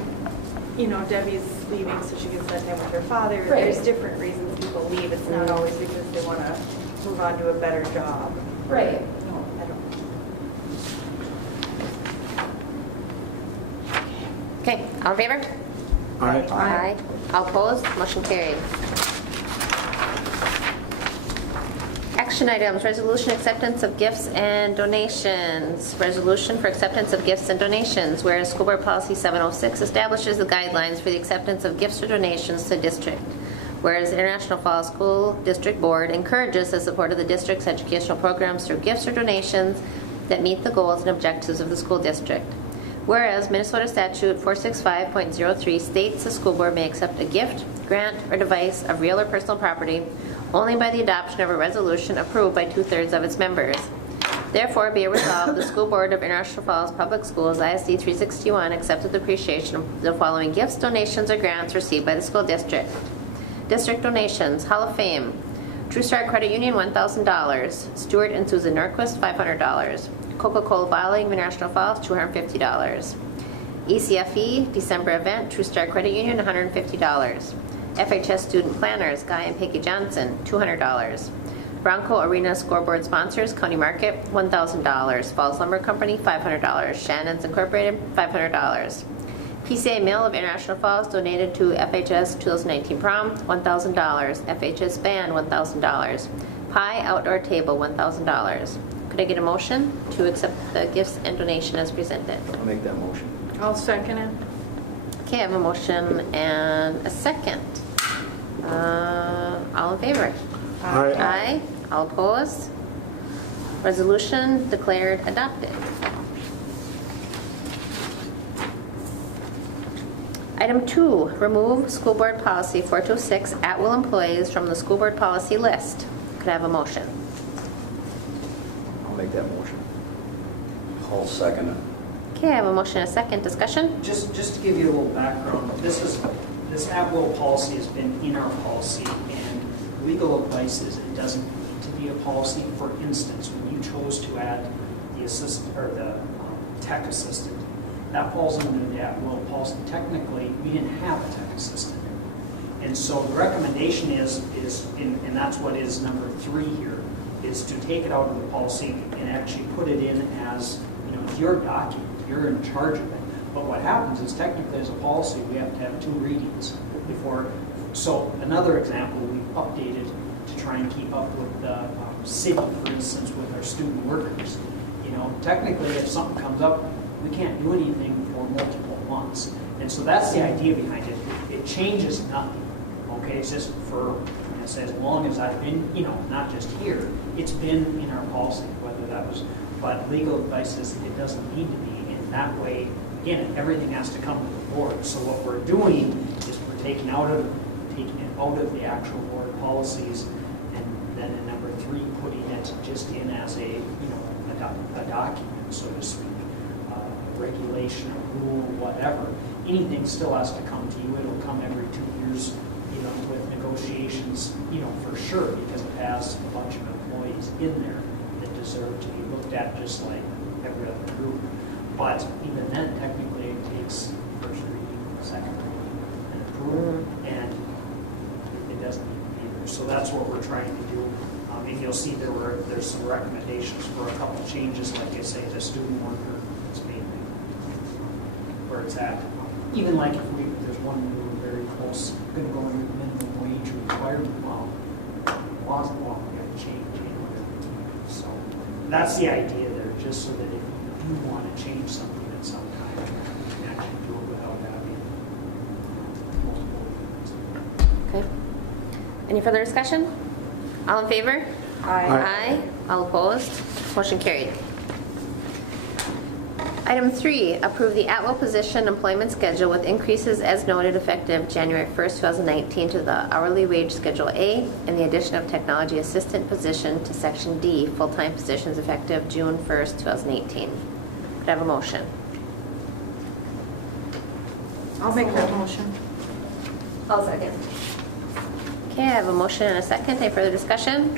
you know, Debbie's leaving so she can spend time with her father. Right. There's different reasons people leave. It's not always because they want to move on to a better job. Right. No, I don't. Okay, all in favor? Aye. Aye. All opposed? Motion carried. Action items, resolution acceptance of gifts and donations. Resolution for acceptance of gifts and donations, whereas School Board Policy 706 establishes the guidelines for the acceptance of gifts or donations to the district. Whereas International Falls School District Board encourages the support of the district's educational programs through gifts or donations that meet the goals and objectives of the school district. Whereas Minnesota Statute 465.03 states the school board may accept a gift, grant, or device of real or personal property only by the adoption of a resolution approved by 2/3 of its members. Therefore, be it resolved, the School Board of International Falls Public Schools, ISD 361, accepted the appreciation of the following gifts, donations, or grants received by the school district. District donations, Hall of Fame, True Start Credit Union, $1,000. Stuart and Susan Norquist, $500. Coca-Cola Bottling of International Falls, $250. ECFE, December event, True Start Credit Union, $150. FHS Student Planners, Guy and Peggy Johnson, $200. Bronco Arena Scoreboard Sponsors, County Market, $1,000. Falls Lumber Company, $500. Shannon's Incorporated, $500. PCA Mill of International Falls donated to FHS 2019 Prom, $1,000. FHS Band, $1,000. Pie Outdoor Table, $1,000. Could I get a motion to accept the gifts and donation as presented? I'll make that motion. I'll second it. Okay, I have a motion and a second. All in favor? Aye. Aye. All opposed? Resolution declared adopted. Item 2, remove School Board Policy 4206 at-will employees from the School Board Policy list. Could I have a motion? I'll make that motion. I'll second it. Okay, I have a motion and a second. Discussion? just to give you a little background, this at-will policy has been in our policy, and legal advice is it doesn't need to be a policy. For instance, when you chose to add the assistant, or the tech assistant, that falls under the at-will policy. Technically, we didn't have a tech assistant. And so the recommendation is and that's what is number 3 here, is to take it out of the policy and actually put it in as, you know, your document. You're in charge of it. But what happens is technically as a policy, we have to have 2 readings before. So another example, we've updated to try and keep up with the city, for instance, with our student workers. You know, technically if something comes up, we can't do anything for multiple months. And so that's the idea behind it. It changes nothing. Okay, it's just for, as long as I've been, you know, not just here, it's been in our policy, whether that was, but legal advice is it doesn't need to be. In that way, again, everything has to come to the board. So what we're doing is we're taking it out of the actual board policies, and then in number 3, putting it just in as a, you know, a document, so to speak, regulation, a rule, whatever. Anything still has to come to you. It'll come every 2 years, you know, with negotiations, you know, for sure, because it has a bunch of employees in there that deserve to be looked at just like every other group. But even then, technically, it takes first reading, second reading, and approval, and it doesn't need to be there. So that's what we're trying to do. And you'll see there's some recommendations for a couple changes, like I say, the student worker, it's mainly where it's at. Even like if there's one we were very close, going to go into the minimum wage requirement, well, laws we got to change anyway. So that's the idea there, just so that if you want to change something at some time, you can actually do it without having multiple reasons. Okay. Any further discussion? All in favor? Aye. Aye. All opposed? Motion carried. Item 3, approve the at-will position employment schedule with increases as noted effective January 1st, 2019 to the hourly wage Schedule A and the addition of technology assistant position to Section D, full-time positions effective June 1st, 2018. Could I have a motion? I'll make that motion. I'll second. Okay, I have a motion and a second. Any further discussion?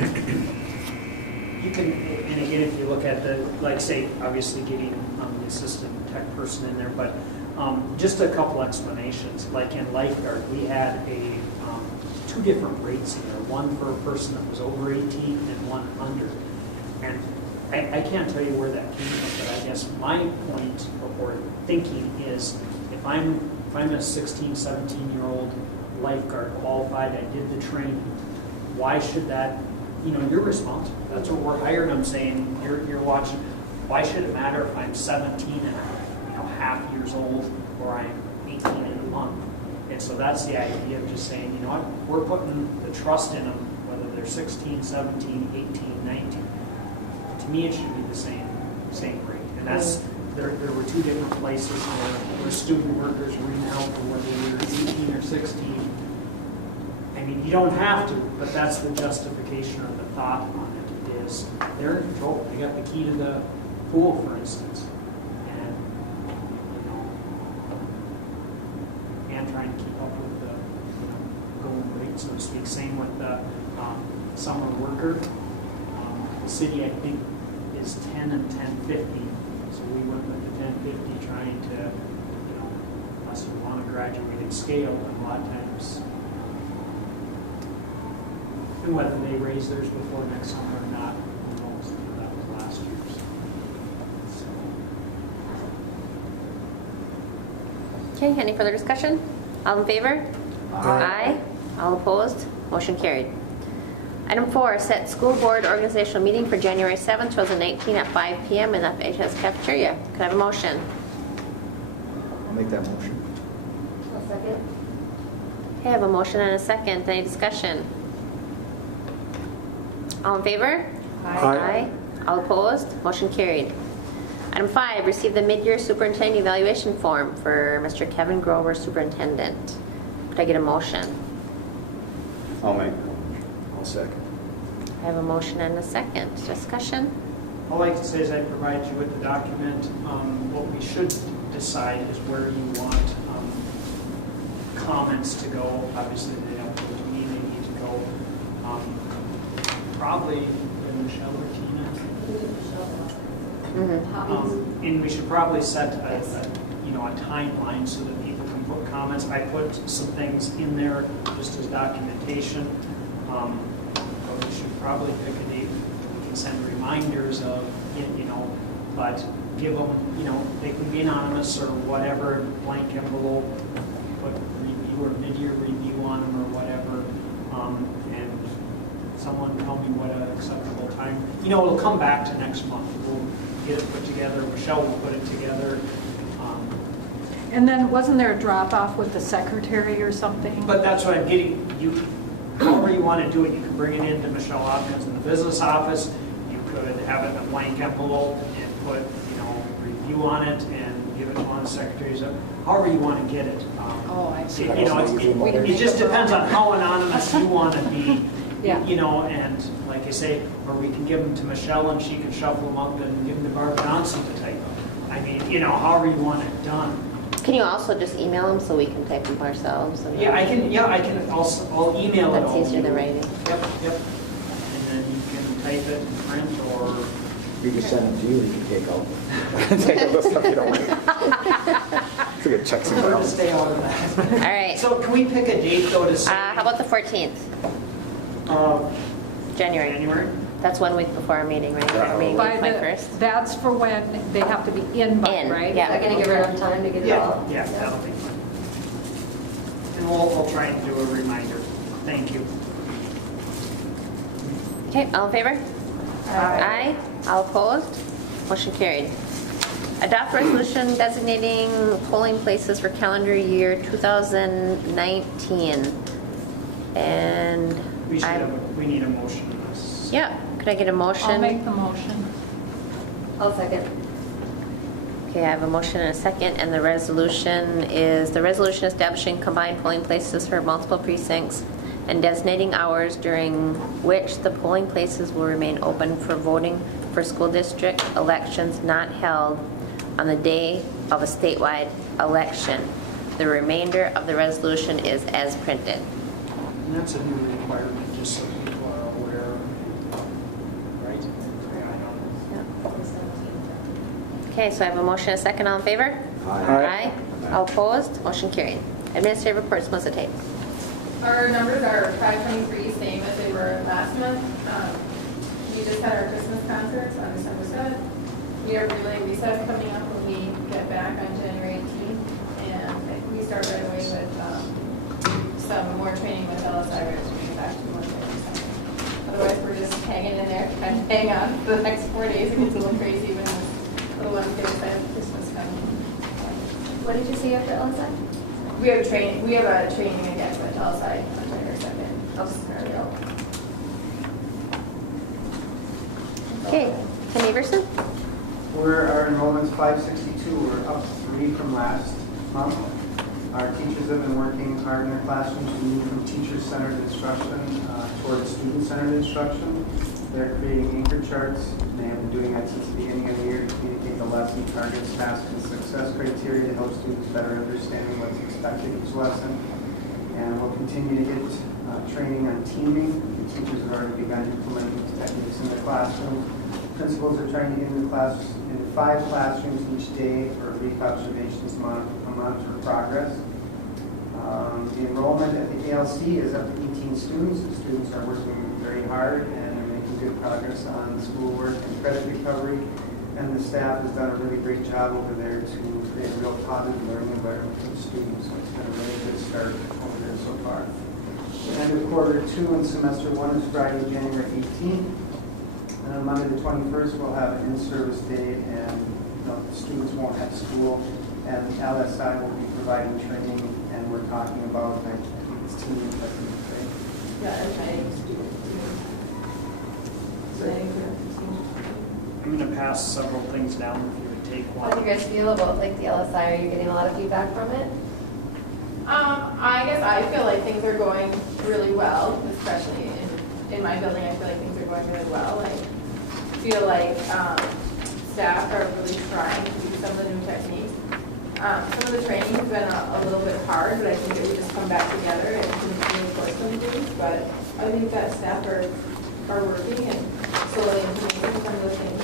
You can, and again, if you look at the, like say, obviously getting the assistant tech person in there, but just a couple explanations. Like in lifeguard, we had two different rates in there, one for a person that was over 18 and one under. And I can't tell you where that came from, but I guess my point or thinking is if I'm a 16, 17-year-old lifeguard qualified, I did the training, why should that, you're responsible. That's what we're hired. I'm saying you're watching. Why should it matter if I'm 17 and half years old or I'm 18 in a month? And so that's the idea of just saying, you know what, we're putting the trust in them, whether they're 16, 17, 18, 19. To me, it should be the same rate. And that's there were two different places where student workers were in help for whether they were 18 or 16. I mean, you don't have to, but that's the justification or the thought on it is they're in control. They got the key to the pool, for instance, and and trying to keep up with the going rate, so to speak. Same with the summer worker. The city, I think, is 10 and 1050, so we went with the 1050, trying to, unless we want a graduated scale, and a lot of times. And whether they raise theirs before next summer or not, who knows? That was last year's. So. Okay, any further discussion? All in favor? Aye. All opposed? Motion carried. Item 4, set school board organizational meeting for January 7th, 2019 at 5 p.m. in the FHS cafeteria. Could I have a motion? I'll make that motion. I'll second. Okay, I have a motion and a second. Any discussion? All in favor? Aye. All opposed? Motion carried. Item 5, receive the mid-year superintendent evaluation form for Mr. Kevin Grover, superintendent. Could I get a motion? I'll make. I'll second. I have a motion and a second. Discussion? All I can say is I provide you with the document. What we should decide is where you want comments to go. Obviously, they don't go to me, they need to go. Probably in Michelle or Tina. And we should probably set a timeline so that people can put comments. I put some things in there just as documentation. But we should probably pick a date. We can send reminders of, but give them, they can be anonymous or whatever, blank envelope, put review or mid-year review on them or whatever. And someone tell me what an acceptable time. It'll come back to next month. We'll get it put together. Michelle will put it together. And then wasn't there a drop-off with the secretary or something? But that's what I'm getting. However you want to do it, you can bring it into Michelle Hopkins in the business office. You could have it in a blank envelope and put, review on it and give it to one of the secretaries. However you want to get it. I see. It just depends on how anonymous you want to be. Yeah. And like I say, or we can give them to Michelle and she can shuffle them up and give them to Barb Johnson to type them. I mean, however you want it done. Can you also just email them so we can type them ourselves? Yeah, I can. I'll email it. That's easier than writing. Yep. And then you can type it and print, or We can send them to you, you can take out. Take all the stuff you don't want. It's like a checks and prefer to balances. stay out of that. All right. So can we pick a date though to say? How about the 14th? January. That's 1 week before our meeting, right? Our meeting By is the- May 1st. That's for when they have to be in by, In, right? yeah. Is that going to give her enough time to get it all? Yeah, that'll be fine. And we'll try and do a reminder. Thank you. Okay, all in favor? Aye. All opposed? Motion carried. Adopt resolution designating polling places for calendar year 2019. And We need a motion on this. yeah, could I get a motion? I'll make the motion. I'll second. Okay, I have a motion and a second, and the resolution is the resolution establishing combined polling places for multiple precincts and designating hours during which the polling places will remain open for voting for school district elections not held on the day of a statewide election. The remainder of the resolution is as printed. And that's a new requirement, just so people are aware, right? Okay, so I have a motion and a second. All in favor? Aye. All opposed? Motion carried. Administrative reports, Melissa Tate. Our numbers are 523, same as they were last month. We just had our Christmas concert on December 7th. We are relay recess coming up when we get back on January 18th. And we start right away with some more training with LSI to bring back to more training. Otherwise, we're just hanging in there, trying to hang on for the next 4 days. It gets a little crazy when the little ones get excited for Christmas coming. What did you say after LSI? We have training. We have a training again with LSI on January 2nd. Okay, Ken Everson? Our enrollment's 562. We're up 3 from last month. Our teachers have been working hard in their classrooms to move from teacher-centered instruction towards student-centered instruction. They're creating anchor charts, and they have been doing that since the beginning of the year to communicate the lesson targets, tasks, and success criteria to help students better understanding what's expected each lesson. And we'll continue to get training on teaming. The teachers have already begun implementing these techniques in their classrooms. Principals are trying to get into class in 5 classrooms each day for brief observations to monitor progress. The enrollment at the ALC is up to 18 students. The students are working very hard and are making good progress on schoolwork and credit recovery. And the staff has done a really great job over there to create a real positive learning environment for the students. So it's been a really good start over there so far. The end of quarter 2 and semester 1 is Friday, January 18th. And on Monday the 21st, we'll have an in-service day, and the students won't have school. And LSI will be providing training, and we're talking about, I think it's team techniques, right? Yeah, I'm trying to do I'm going to pass several things down if you would take How do one. you guys feel about like the LSI? Are you getting a lot of feedback from it? I guess I feel like things are going really well, especially in my building. I feel like things are going really well. I feel like staff are really trying to do some of the new techniques. Some of the training has been a little bit hard, but I think it would just come back together and continue to force some things. But I think that staff are working and slowly implementing some of the things.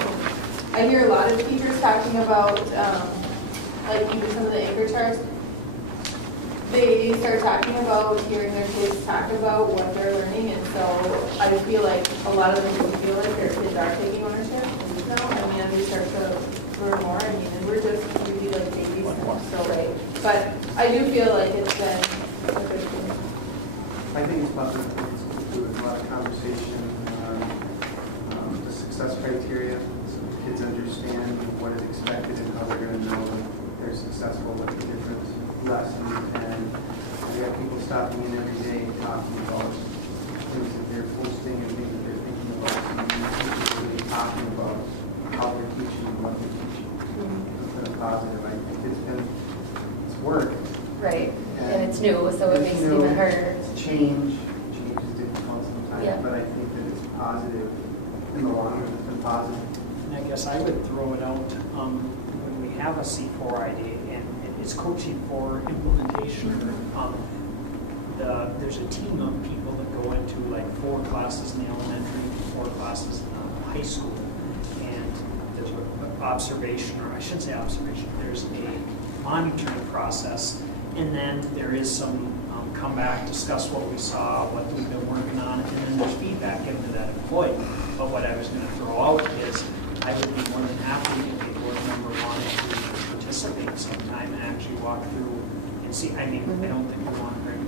I hear a lot of teachers talking about, like even some of the anchor charts. They start talking about hearing their kids talk about what they're learning, and so I feel like a lot of them do feel like their kids are taking ownership now. I mean, as we start to learn more, I mean, and we're just really like babies now, so like, but I do feel like it's been a good thing. I think it's positive. There's a lot of conversation on the success criteria, so the kids understand what is expected and how they're going to know that they're successful with the different lessons. And we have people stopping in every day talking about things that they're posting and things that they're thinking about. And teachers really talking about how they're teaching and what they're teaching. It's been a positive. I think it's work. Right. And it's new, so it makes it new. even harder. It's change. Change is difficult sometimes, Yeah. but I think that it's positive. In the long run, it's been positive. And I guess I would throw it out when we have a C4 ID and it's coaching for implementation. There's a team of people that go into like 4 classes in the elementary, 4 classes in the high school, and there's an observation, or I shouldn't say observation, there's a monitoring process, and then there is some come back, discuss what we saw, what we've been working on, and then there's feedback given to that employee. But what I was going to throw out is I would be more than happy if a board member wanted to participate sometime and actually walk through and see. I mean, I don't think we want to bring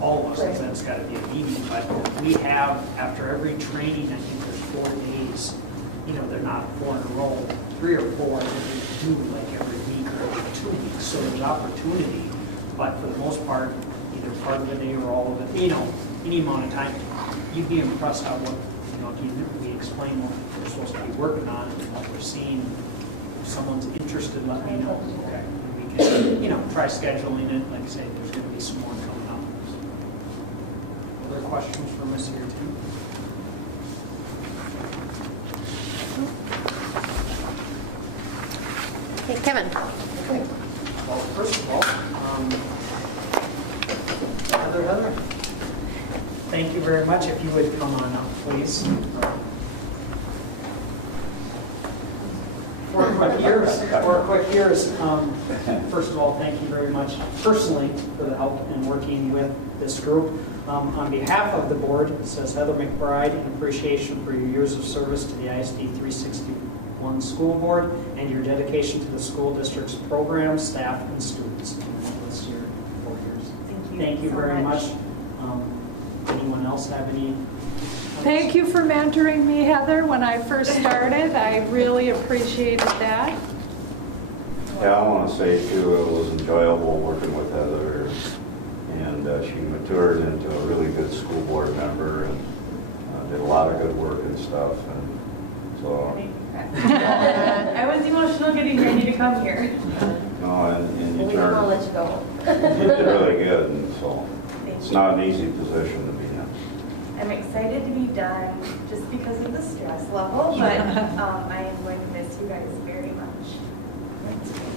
all of us, because that's got to be a meeting, but we have, after every training, I think there's 4 days, they're not 4 in a row, 3 or 4 that we do like every week or every 2 weeks, so there's opportunity, but for the most part, either part of the day or all of it, any amount of time, you'd be impressed how we explain what we're supposed to be working on and what we're seeing if someone's interested, let me know. Okay. We can, try scheduling it. Like I say, there's going to be some more coming up. Other questions for Ms. here too? Okay, Kevin. Okay. Well, first of all, Heather, thank you very much. If you would come on up, please. For quick years, first of all, thank you very much personally for the help in working with this group. On behalf of the board, it says Heather McBride, in appreciation for your years of service to the ISD 361 School Board and your dedication to the school district's programs, staff, and students. And that was your 4 years. Thank you so very much. Anyone else have any? Thank you for mentoring me, Heather, when I first started. I really appreciated that. Yeah, I want to say too, it was enjoyable working with Heather, and she matured into a really good school board member and did a lot of good work and stuff. And so. I was emotional getting ready to come here. No, and you We don't want to turned let you go. you did really good, and so it's not an easy position to be in. I'm excited to be done just because of the stress level, but I am going to miss you guys very much.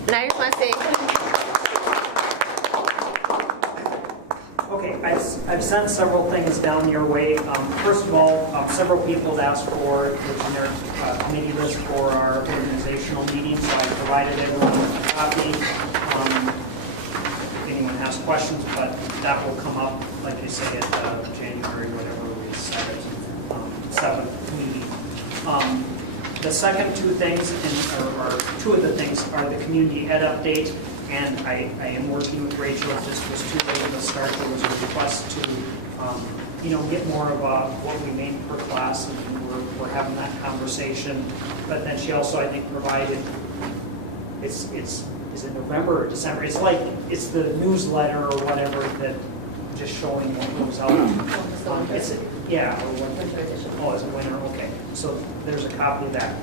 Now you want to say, Okay, I've sent several things down your way. First of all, several people have asked for the generic committee list for our organizational meeting, so I provided everyone with a copy. If anyone has questions, but that will come up, like I say, at January, whatever we set it, 7th meeting. The second two things, or two of the things, are the community ed update. And I am working with Rachel. If this was too late to start, there was a request to, get more of what we make per class, and we're having that conversation. But then she also, I think, provided, is it November or December? It's like, it's the newsletter or whatever that just showing what goes out. Yeah. Winter edition. Oh, is it winter? Okay. So there's a copy of that.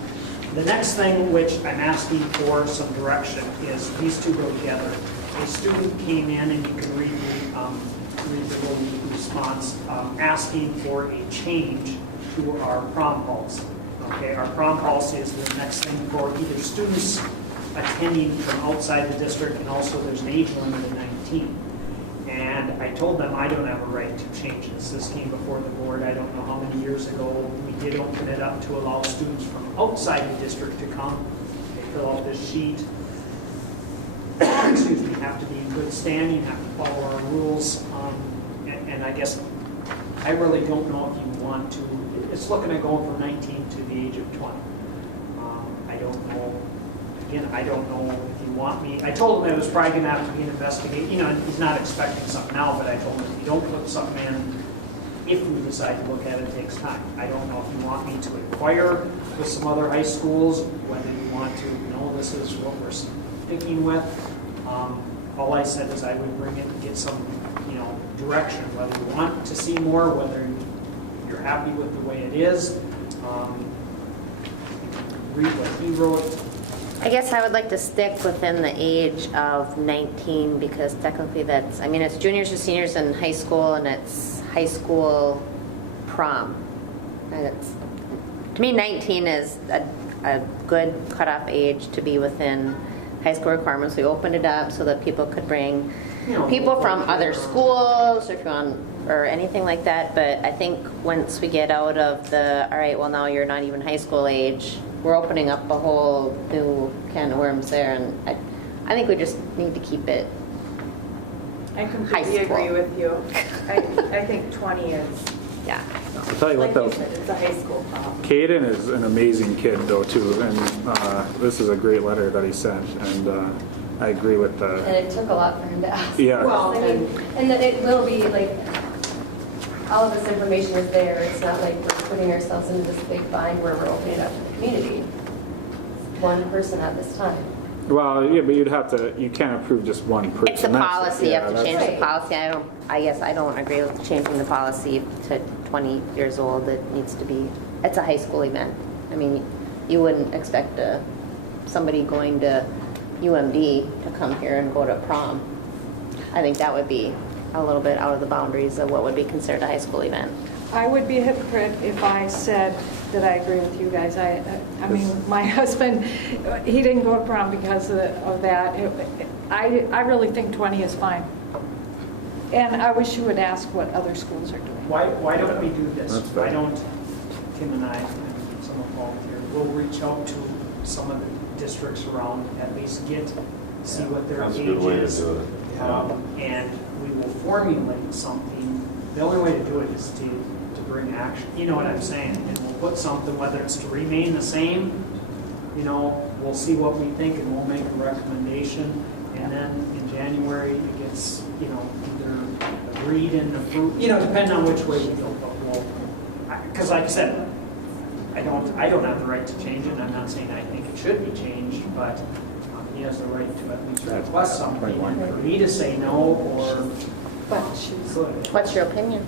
The next thing which I'm asking for some direction is these two go together. A student came in, and you can read the little response, asking for a change to our prom policy. Okay, our prom policy is the next thing for either students attending from outside the district, and also there's an age limit of 19. And I told them I don't have a right to change this. This came before the board, I don't know how many years ago. We did open it up to allow students from outside the district to come. They fill out this sheet. Excuse me, have to be in good standing, have to follow our rules. And I guess I really don't know if you want to. It's looking at going from 19 to the age of 20. I don't know. Again, I don't know if you want me. I told him it was probably going to have to be an investigation. And he's not expecting something now, but I told him if you don't put something in, if we decide to look at it, it takes time. I don't know if you want me to inquire with some other high schools, whether you want to, this is what we're sticking with. All I said is I would bring it and get some, direction, whether you want to see more, whether you're happy with the way it is. Read what he wrote. I guess I would like to stick within the age of 19 because technically it's juniors and seniors in high school, and it's high school prom. And to me, 19 is a good cutoff age to be within high school requirements. We opened it up so that people could bring people from other schools or anything like that. But I think once we get out of all right, well, now you're not even high school age, we're opening up a whole new can of worms there, and I think we just need to keep it I completely agree with you. I think 20 is, yeah. I'll tell you like what, you though, said, it's a high school prom. Caden is an amazing kid, though, too, and this is a great letter that he sent, and I agree with the. And it took a lot for him to ask. Yeah. Well, and that it will be like, all of this information is there. It's not like we're putting ourselves into this big bind where we're opening it up to the community. It's one person at this time. Well, yeah, but you can't approve just one person. It's a policy, you have to change the right. policy. I guess I don't agree with changing the policy to 20 years old. It needs to be, it's a high school event. I mean, you wouldn't expect a somebody going to UMD to come here and go to prom. I think that would be a little bit out of the boundaries of what would be considered a high school event. I would be a hypocrite if I said that I agree with you guys. I mean, my husband, he didn't go to prom because of that. I really think 20 is fine. And I wish you would ask what other schools are doing. Why don't we do this? That's fair. Why don't Tim and I, and some of volunteer, we'll reach out to some of the districts around, at least see what their That's a age good way to is. do it. And we will formulate something. The only way to do it is to bring action. You know what I'm saying? And we'll put something, whether it's to remain the same, we'll see what we think and we'll make a recommendation. And then in January, it gets, either agreed and approved, depending on which way we go. But because like I said, I don't have the right to change it. I'm not saying I think it should be changed, but he has the right to at least request something. For me to say no or good. What's your opinion?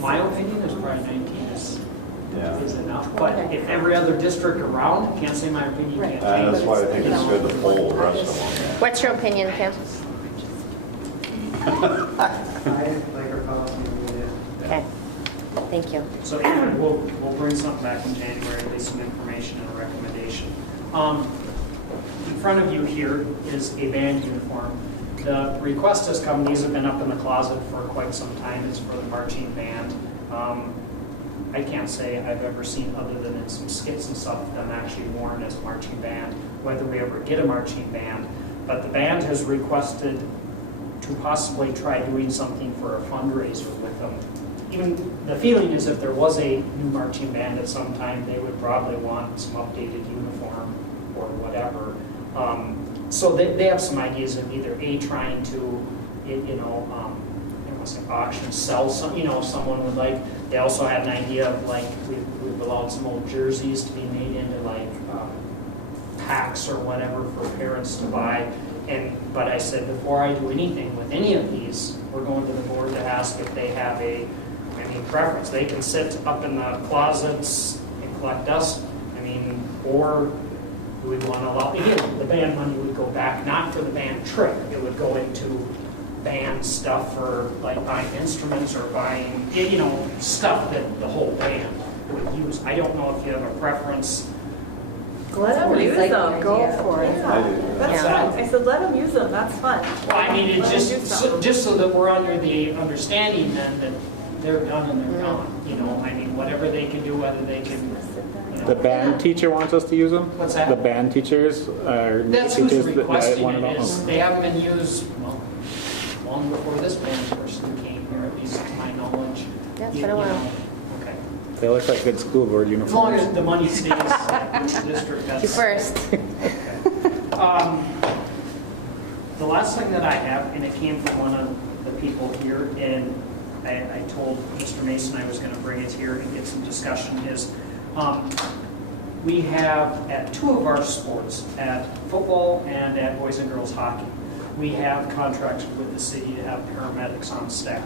My opinion is probably 19 is enough. But Okay. if every other district around can't say my opinion, you can't change That's why I think it's good to poll the rest of them. What's your opinion, Kim? I like our policy. Okay, thank you. So anyway, we'll bring something back in January, at least some information and a recommendation. In front of you here is a band uniform. The request has come, these have been up in the closet for quite some time, it's for the marching band. I can't say I've ever seen, other than in some skits and stuff, them actually worn as marching band, whether we ever get a marching band. But the band has requested to possibly try doing something for a fundraiser with them. Even the feeling is if there was a new marching band at some time, they would probably want some updated uniform or whatever. So they have some ideas of either trying to, I don't want to say auction, sell some, someone would like. They also had an idea of like we've allowed some old jerseys to be made into like packs or whatever for parents to buy. But I said before I do anything with any of these, we're going to the board to ask if they have preference. They can sit up in the closets and collect dust. Or we would want to allow, again, the band money would go back, not for the band trip, it would go into band stuff for like buying instruments or buying, stuff that the whole band would use. I don't know if you have a preference. Let them use them. Go for it. That's fun. I said, let them use them. That's fun. Well, it's just so that we're under the understanding then that they're done and they're gone. Whatever they can do, whether they can. The band teacher wants us to use them? What's that? The band teachers are That's who's teachers that requesting want it. it all. They haven't been used long before this band person came here, at least to my knowledge. Yeah, it's been a while. Okay. They look like good school board uniforms. As long as the money stays with the district, that's... You first. The last thing that I have, and it came from one of the people here, and I told Mr. Mason I was going to bring it here and get some discussion, is we have at two of our sports, at football and at boys and girls hockey, we have contracts with the city to have paramedics on staff.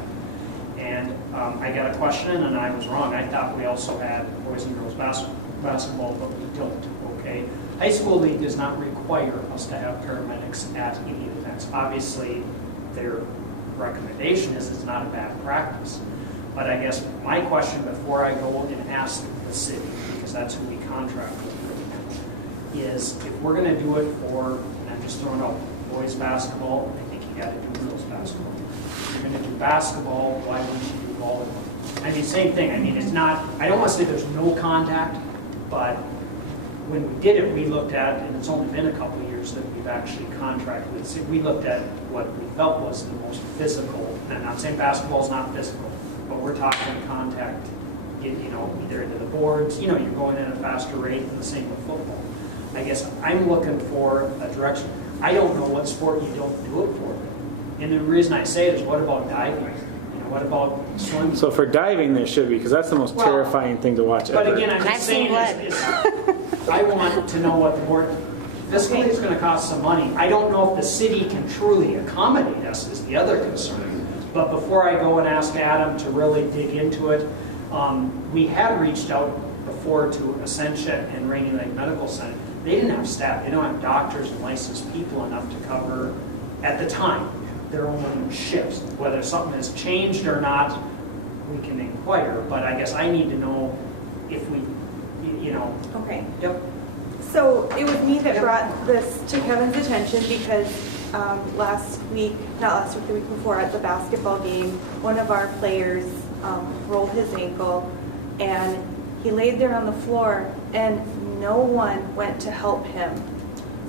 And I got a question in and I was wrong. I thought we also had boys and girls basketball, but we don't, okay? High School League does not require us to have paramedics at any events. Obviously, their recommendation is it's not a bad practice. But I guess my question before I go and ask the city, because that's who we contract with, is if we're going to do it for, and I'm just throwing out boys basketball, I think you got to do girls basketball. If you're going to do basketball, why wouldn't you do volleyball? Same thing. It's not, I don't want to say there's no contact, but when we did it, we looked at, and it's only been a couple of years that we've actually contracted with, we looked at what we felt was the most physical, and I'm not saying basketball's not physical, but we're talking contact, either into the boards, you're going at a faster rate, and the same with football. I guess I'm looking for a direction. I don't know what sport you don't do it for. And the reason I say it is, what about diving? What about swimming? So for diving, there should be, because that's the most terrifying thing to watch But ever. again, I'm just saying is I want to know what the board, this thing is going to cost some money. I don't know if the city can truly accommodate us is the other concern. But before I go and ask Adam to really dig into it, we had reached out before to Essentia and Rainy Lake Medical Center. they didn't have staff, they don't have doctors and licensed people enough to cover, at the time, their own shifts. Whether something has changed or not, we can inquire, but I guess I need to know if we, you know. Okay. Yep. So it was me that brought this to Kevin's attention because last week, not last week, the week before at the basketball game, one of our players rolled his ankle and he laid there on the floor and no one went to help him.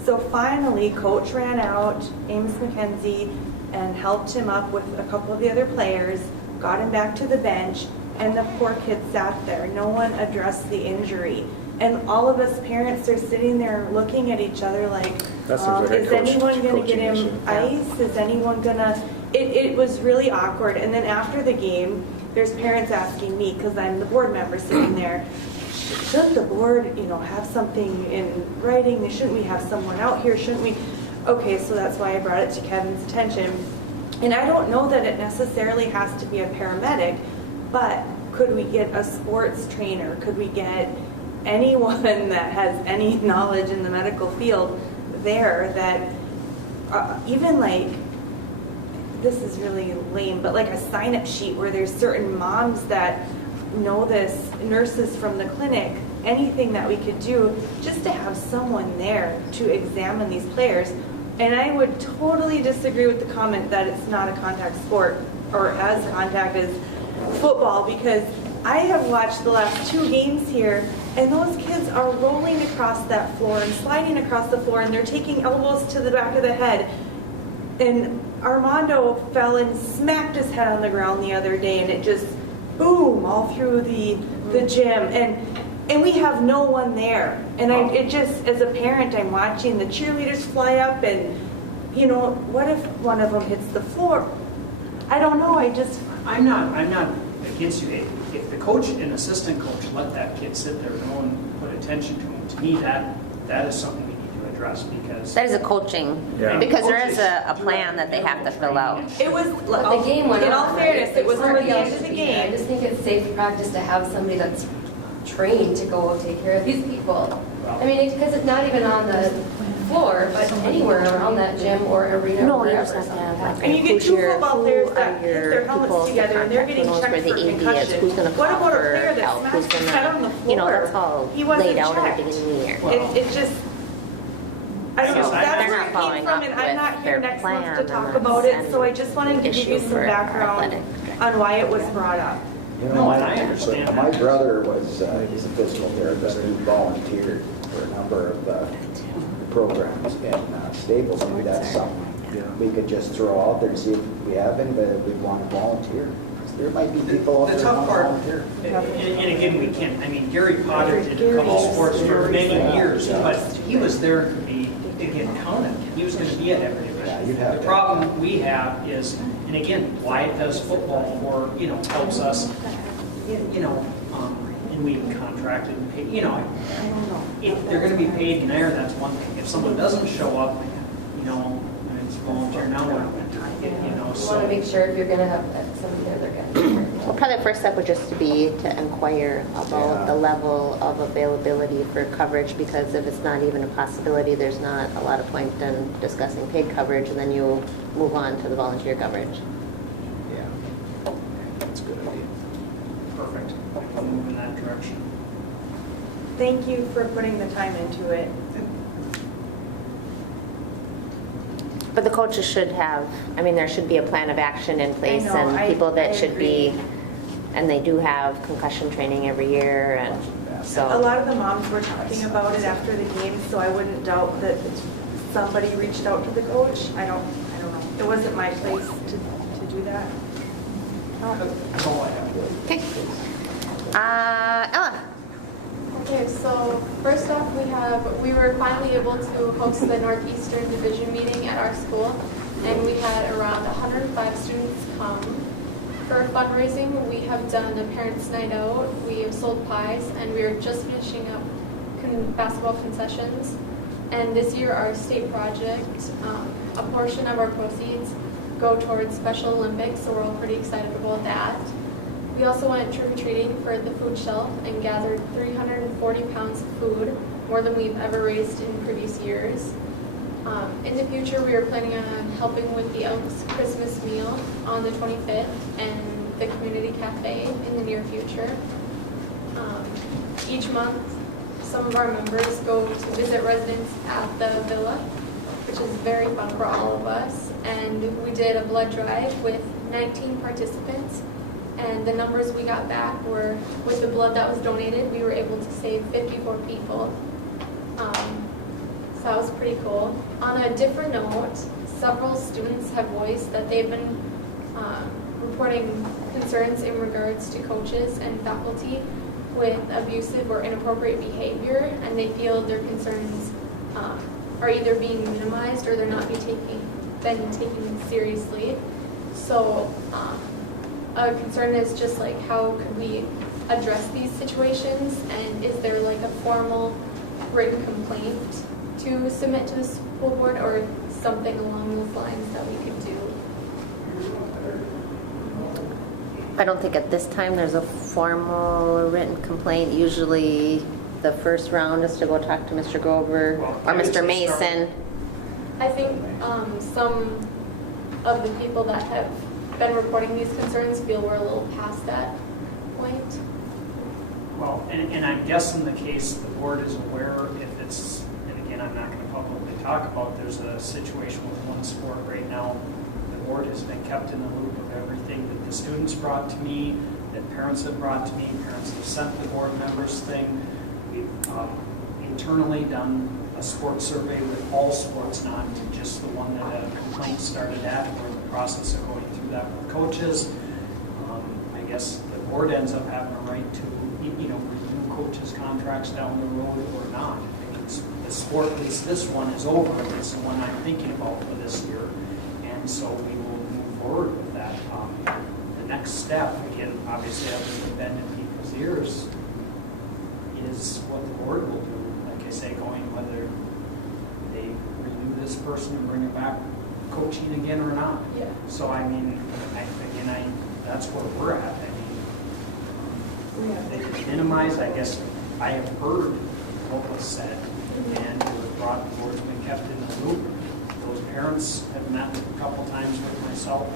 So finally, coach ran out, Amos McKenzie, and helped him up with a couple of the other players, got him back to the bench, and the poor kid sat there. No one addressed the injury. And all of us parents are sitting there looking at each other like, That seems like a is anyone going to get coaching him issue. ice? Is anyone going to... It was really awkward. And then after the game, there's parents asking me, because I'm the board member sitting there, shouldn't the board, have something in writing? Shouldn't we have someone out here? Shouldn't we? Okay, so that's why I brought it to Kevin's attention. And I don't know that it necessarily has to be a paramedic, but could we get a sports trainer? Could we get anyone that has any knowledge in the medical field there that even like, this is really lame, but like a sign-up sheet where there's certain moms that know this, nurses from the clinic, anything that we could do just to have someone there to examine these players. And I would totally disagree with the comment that it's not a contact sport or as contact as football, because I have watched the last 2 games here and those kids are rolling across that floor and sliding across the floor and they're taking elbows to the back of the head. And Armando fell and smacked his head on the ground the other day and it just boom all through the gym and we have no one there. And it just, as a parent, I'm watching the cheerleaders fly up and what if one of them hits the floor? I don't know. I'm not against you. If the coach and assistant coach let that kid sit there, no one put attention to him, to me that is something we need to address because That is a coaching, Yeah. because there is a plan that they have to fill out. It was, The game went in all on, fairness, right? it was Somebody toward the else end of the should be there. I game. just think it's safe practice to have somebody that's trained to go take care of these people. I mean, because it's not even on the floor, but anywhere around that gym or arena No, or you wherever. just have to have like And you get who's 2 your, football who players are that hit your their people helmets to together and they're contact, getting who knows checked where for the AD is, concussion. who's gonna What call about a for player that help, who's smashed his head on the gonna, floor? that's all He wasn't laid out at the checked. beginning of the year. It just, I don't know, So that's they're where not it following came from, up and I'm with not here their next month plan, to and talk that's about it, so I an just wanted to give you issue some for our background athletic on why it was brought up. No, I understand My that. brother was, he's a physical therapist, he volunteered for a number of programs in Staples, maybe that's something we could just throw out there to see if we have anybody we'd want to volunteer. There might be people out The there tough who part, want to volunteer. and again, we can't, I mean, Gary Potter did a couple sports for many years, but he was there to get counted. He was going to be at every Yeah, you'd event. have The to. problem we have is, and again, Wyatt does football or, helps us, and we contracted and pay, if they're going to be paid in there, that's one thing. If someone doesn't show up, and it's volunteer now, You want to make sure if you're going to have somebody there, they're going to. Well, probably the first step would just to be to inquire about the level of availability for coverage, because if it's not even a possibility, there's not a lot of point in discussing paid coverage, and then you move on to the volunteer coverage. Yeah, that's a good idea. Perfect. We'll move in that direction. Thank you for putting the time into it. But the coaches should have, there should be a plan of action in place, know, and people I that should be, agree. and they do have concussion training every year, and so. A lot of the moms were talking about it after the game, so I wouldn't doubt that somebody reached out to the coach. I don't know. It wasn't my place to do that. That's all I have. Okay. Ella? Okay, so first off, we were finally able to host the Northeastern Division meeting at our school, and we had around 105 students come. For fundraising, we have done a parents' night out, we have sold pies, and we are just finishing up basketball concessions. And this year, our state project, a portion of our proceeds go towards Special Olympics, so we're all pretty excited about that. We also went trick-or-treating for the food shelf and gathered 340 pounds of food, more than we've ever raised in previous years. In the future, we are planning on helping with the Elks Christmas meal on the 25th and the community cafe in the near future. Each month, some of our members go to visit residents at the villa, which is very fun for all of us. And we did a blood drive with 19 participants, and the numbers we got back were, with the blood that was donated, we were able to save 54 people. So that was pretty cool. On a different note, several students have voiced that they've been reporting concerns in regards to coaches and faculty with abusive or inappropriate behavior, and they feel their concerns are either being minimized or they're not being taken seriously. So a concern is just like, how could we address these situations, and is there like a formal written complaint to submit to the school board or something along those lines that we could do? I don't think at this time there's a formal written complaint. Usually the first round is to go talk to Mr. Grover or Mr. Mason. I think some of the people that have been reporting these concerns feel we're a little past that point. Well, and I'm guessing the case, the board is aware if it's, and again, I'm not going to publicly talk about, there's a situation with one sport right now. The board has been kept in the loop of everything that the students brought to me, that parents have brought to me, parents have sent the board members thing. We've internally done a sports survey with all sports, not just the one that a complaint started at. We're in the process of going through that with coaches. I guess the board ends up having a right to, review coaches' contracts down the road or not. I mean, the sport, at least this one, is over. It's the one I'm thinking about for this year. And so we will move forward with that. The next step, again, obviously other than bending people's ears, is what the board will do. Like I say, going whether they renew this person and bring it back coaching again or not. Yeah. So I mean, that's where we're at. I mean, they can minimize. I guess I have heard what was said, and it was brought, the board's been kept in the loop. Those parents have met a couple times with myself.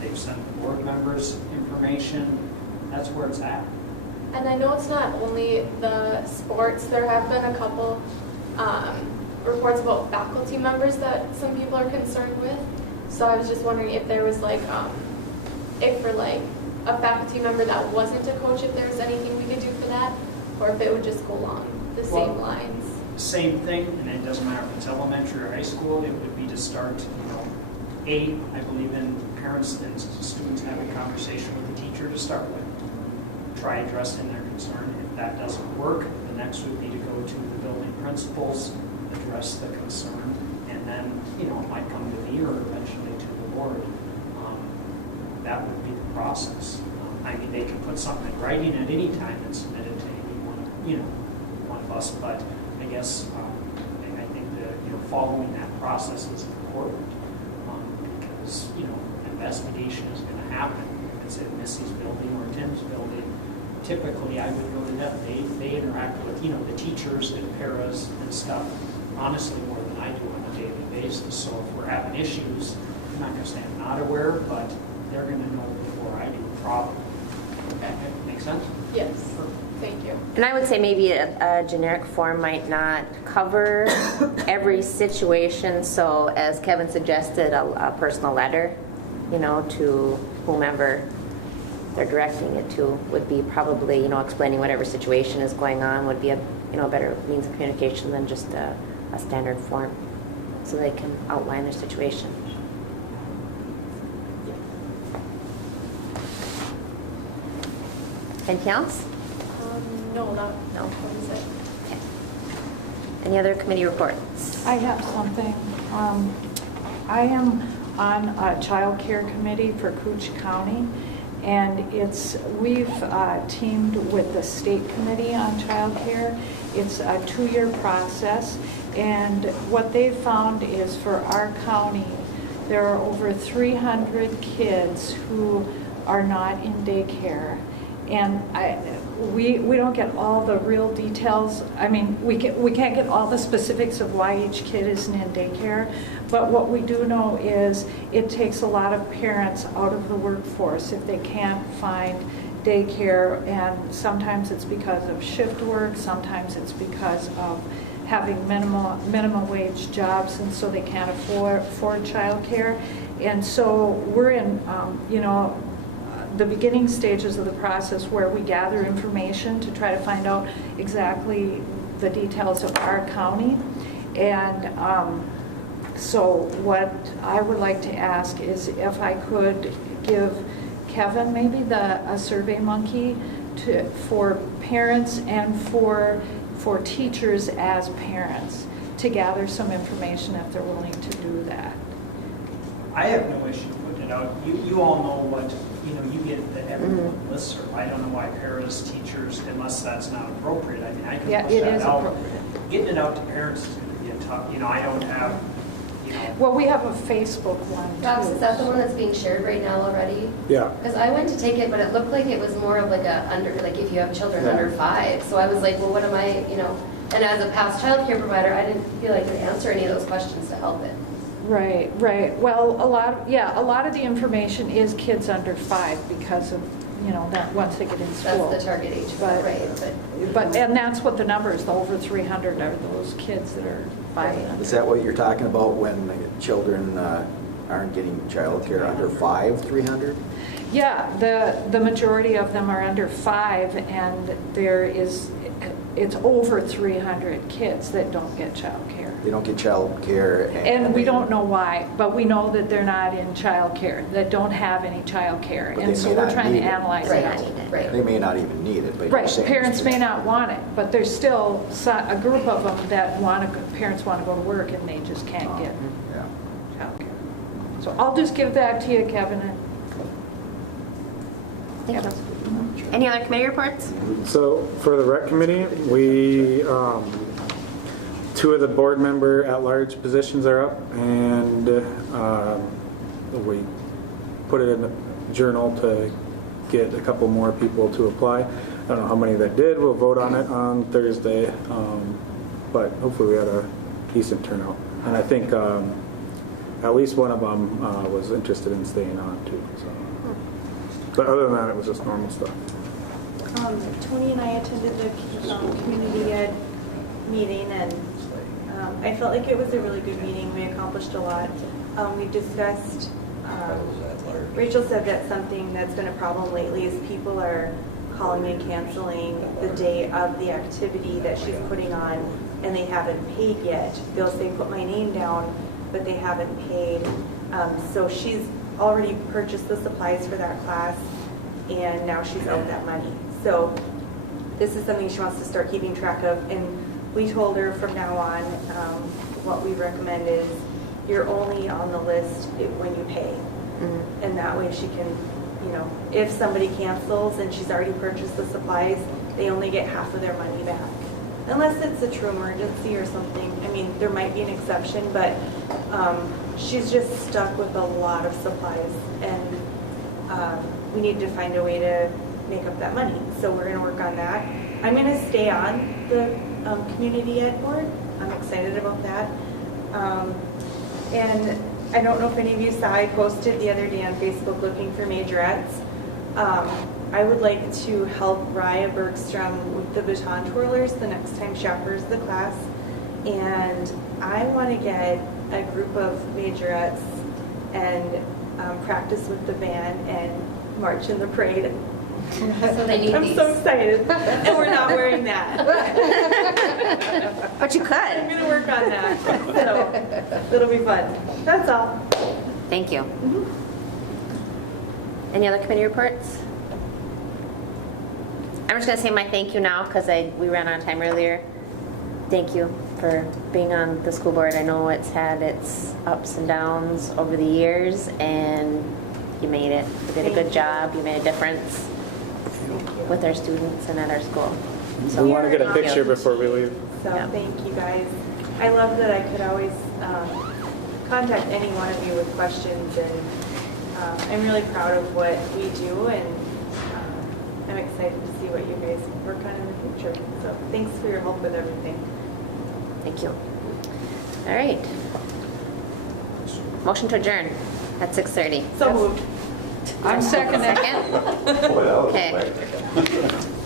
They've sent board members information. That's where it's at. And I know it's not only the sports. There have been a couple reports about faculty members that some people are concerned with. So I was just wondering if there was like, if for like a faculty member that wasn't a coach, if there was anything we could do for that, or if it would just go along the same lines. Same thing, and it doesn't matter if it's elementary or high school. It would be to start, I believe in parents and students having a conversation with the teacher to start with. Try addressing their concern. If that doesn't work, the next would be to go to the building principals, address the concern, and then, it might come to me or eventually to the board. That would be the process. I mean, they can put something in writing at any time and submit it to any one of us, but I guess I think that, following that process is important because, investigation is going to happen. If it's at Missy's building or Tim's building, typically I would go to them. They interact with, the teachers and paras and stuff, honestly, more than I do on a daily basis. So if we're having issues, I'm not going to say I'm not aware, but they're going to know before I do probably. That make sense? Yes. Thank you. And I would say maybe a generic form might not cover every situation. So as Kevin suggested, a personal letter, to whomever they're directing it to would be probably, explaining whatever situation is going on would be a better means of communication than just a standard form, so they can outline their situation. Anything else? No. What is it? Okay. Any other committee reports? I have something. I am on a child care committee for Cooch County, and we've teamed with the state committee on child care. It's a 2-year process, and what they found is for our county, there are over 300 kids who are not in daycare. And we don't get all the real details. I mean, we can't get all the specifics of why each kid isn't in daycare, but what we do know is it takes a lot of parents out of the workforce if they can't find daycare, and sometimes it's because of shift work, sometimes it's because of having minimum wage jobs, and so they can't afford childcare. And so we're in, the beginning stages of the process where we gather information to try to find out exactly the details of our county. And so what I would like to ask is if I could give Kevin maybe a survey monkey for parents and for teachers as parents to gather some information if they're willing to do that. I have no issue putting it out. You all know what, you get the everyone listserv. I don't know why paras, teachers, unless that's not appropriate. I mean, I can push it that is out. appropriate. Getting it out to parents is going to be a tough, I don't have, Well, we have a Facebook one Rox, too. is that the one that's being shared right now already? Yeah. Because I went to take it, but it looked like it was more of like if you have children under 5. So I was like, well, what am I, and as a past child care provider, I didn't feel like I could answer any of those questions to help it. Right. Well, a lot of the information is kids under 5 because of, that once they get in school. That's the target age for it, right? And that's what the numbers, the over 300 are those kids that are 5 and under. Is that what you're talking about when children aren't getting childcare under 5, 300? Yeah, the majority of them are under 5, and it's over 300 kids that don't get child care. They don't get child care. And we don't know why, but we know that they're not in child care, that don't have any child care. But And they so may we're not trying to need it. analyze Right, that. not need it, right. They may not even need it, but Right, you're saying parents it's- may not want it, but there's still a group of them that parents want to go to work and they just can't get Yeah. child care. So I'll just give that to you, Kevin. Thank you. Any other committee reports? So for the rec committee, we, 2 of the board member at-large positions are up, and we put it in the journal to get a couple more people to apply. I don't know how many that did. We'll vote on it on Thursday, but hopefully we had a decent turnout. And I think at least one of them was interested in staying on too. So. But other than that, it was just normal stuff. Tony and I attended the community ed meeting, and I felt like it was a really good meeting. We accomplished a lot. We discussed, Rachel said that something that's been a problem lately is people are calling and canceling the day of the activity that she's putting on, and they haven't paid yet. They'll say, put my name down, but they haven't paid. So she's already purchased the supplies for that class, and now she's owed that money. So this is something she wants to start keeping track of, and we told her from now on, what we recommend is you're only on the list when you pay. And that way she can, if somebody cancels and she's already purchased the supplies, they only get half of their money back. Unless it's a true emergency or something. I mean, there might be an exception, but she's just stuck with a lot of supplies, and we need to find a way to make up that money. So we're going to work on that. I'm going to stay on the community ed board. I'm excited about that. And I don't know if any of you saw, I posted the other day on Facebook looking for majorettes. I would like to help Raya Bergstrom with the baton twirlers the next time she offers the class. And I want to get a group of majorettes and practice with the band and march in the parade. So they need I'm so excited. And we're not wearing that. But you could. I'm going to work on that. So it'll be fun. That's all. Thank you. Any other committee reports? I'm just going to say my thank you now because we ran out of time earlier. Thank you for being on the school board. I know it's had its ups and downs over the years, and you made it. You did a good job. You made a difference with our students and at our school. So We want to get a picture before we leave. So thank you guys. I love that I could always contact any one of you with questions, and I'm really proud of what we do, and I'm excited to see what you guys work on in the future. So thanks for your help with everything. Thank you. All right. Motion to adjourn at 6:30. So moved. I'm seconding. Second? Boy, that was Okay. quick.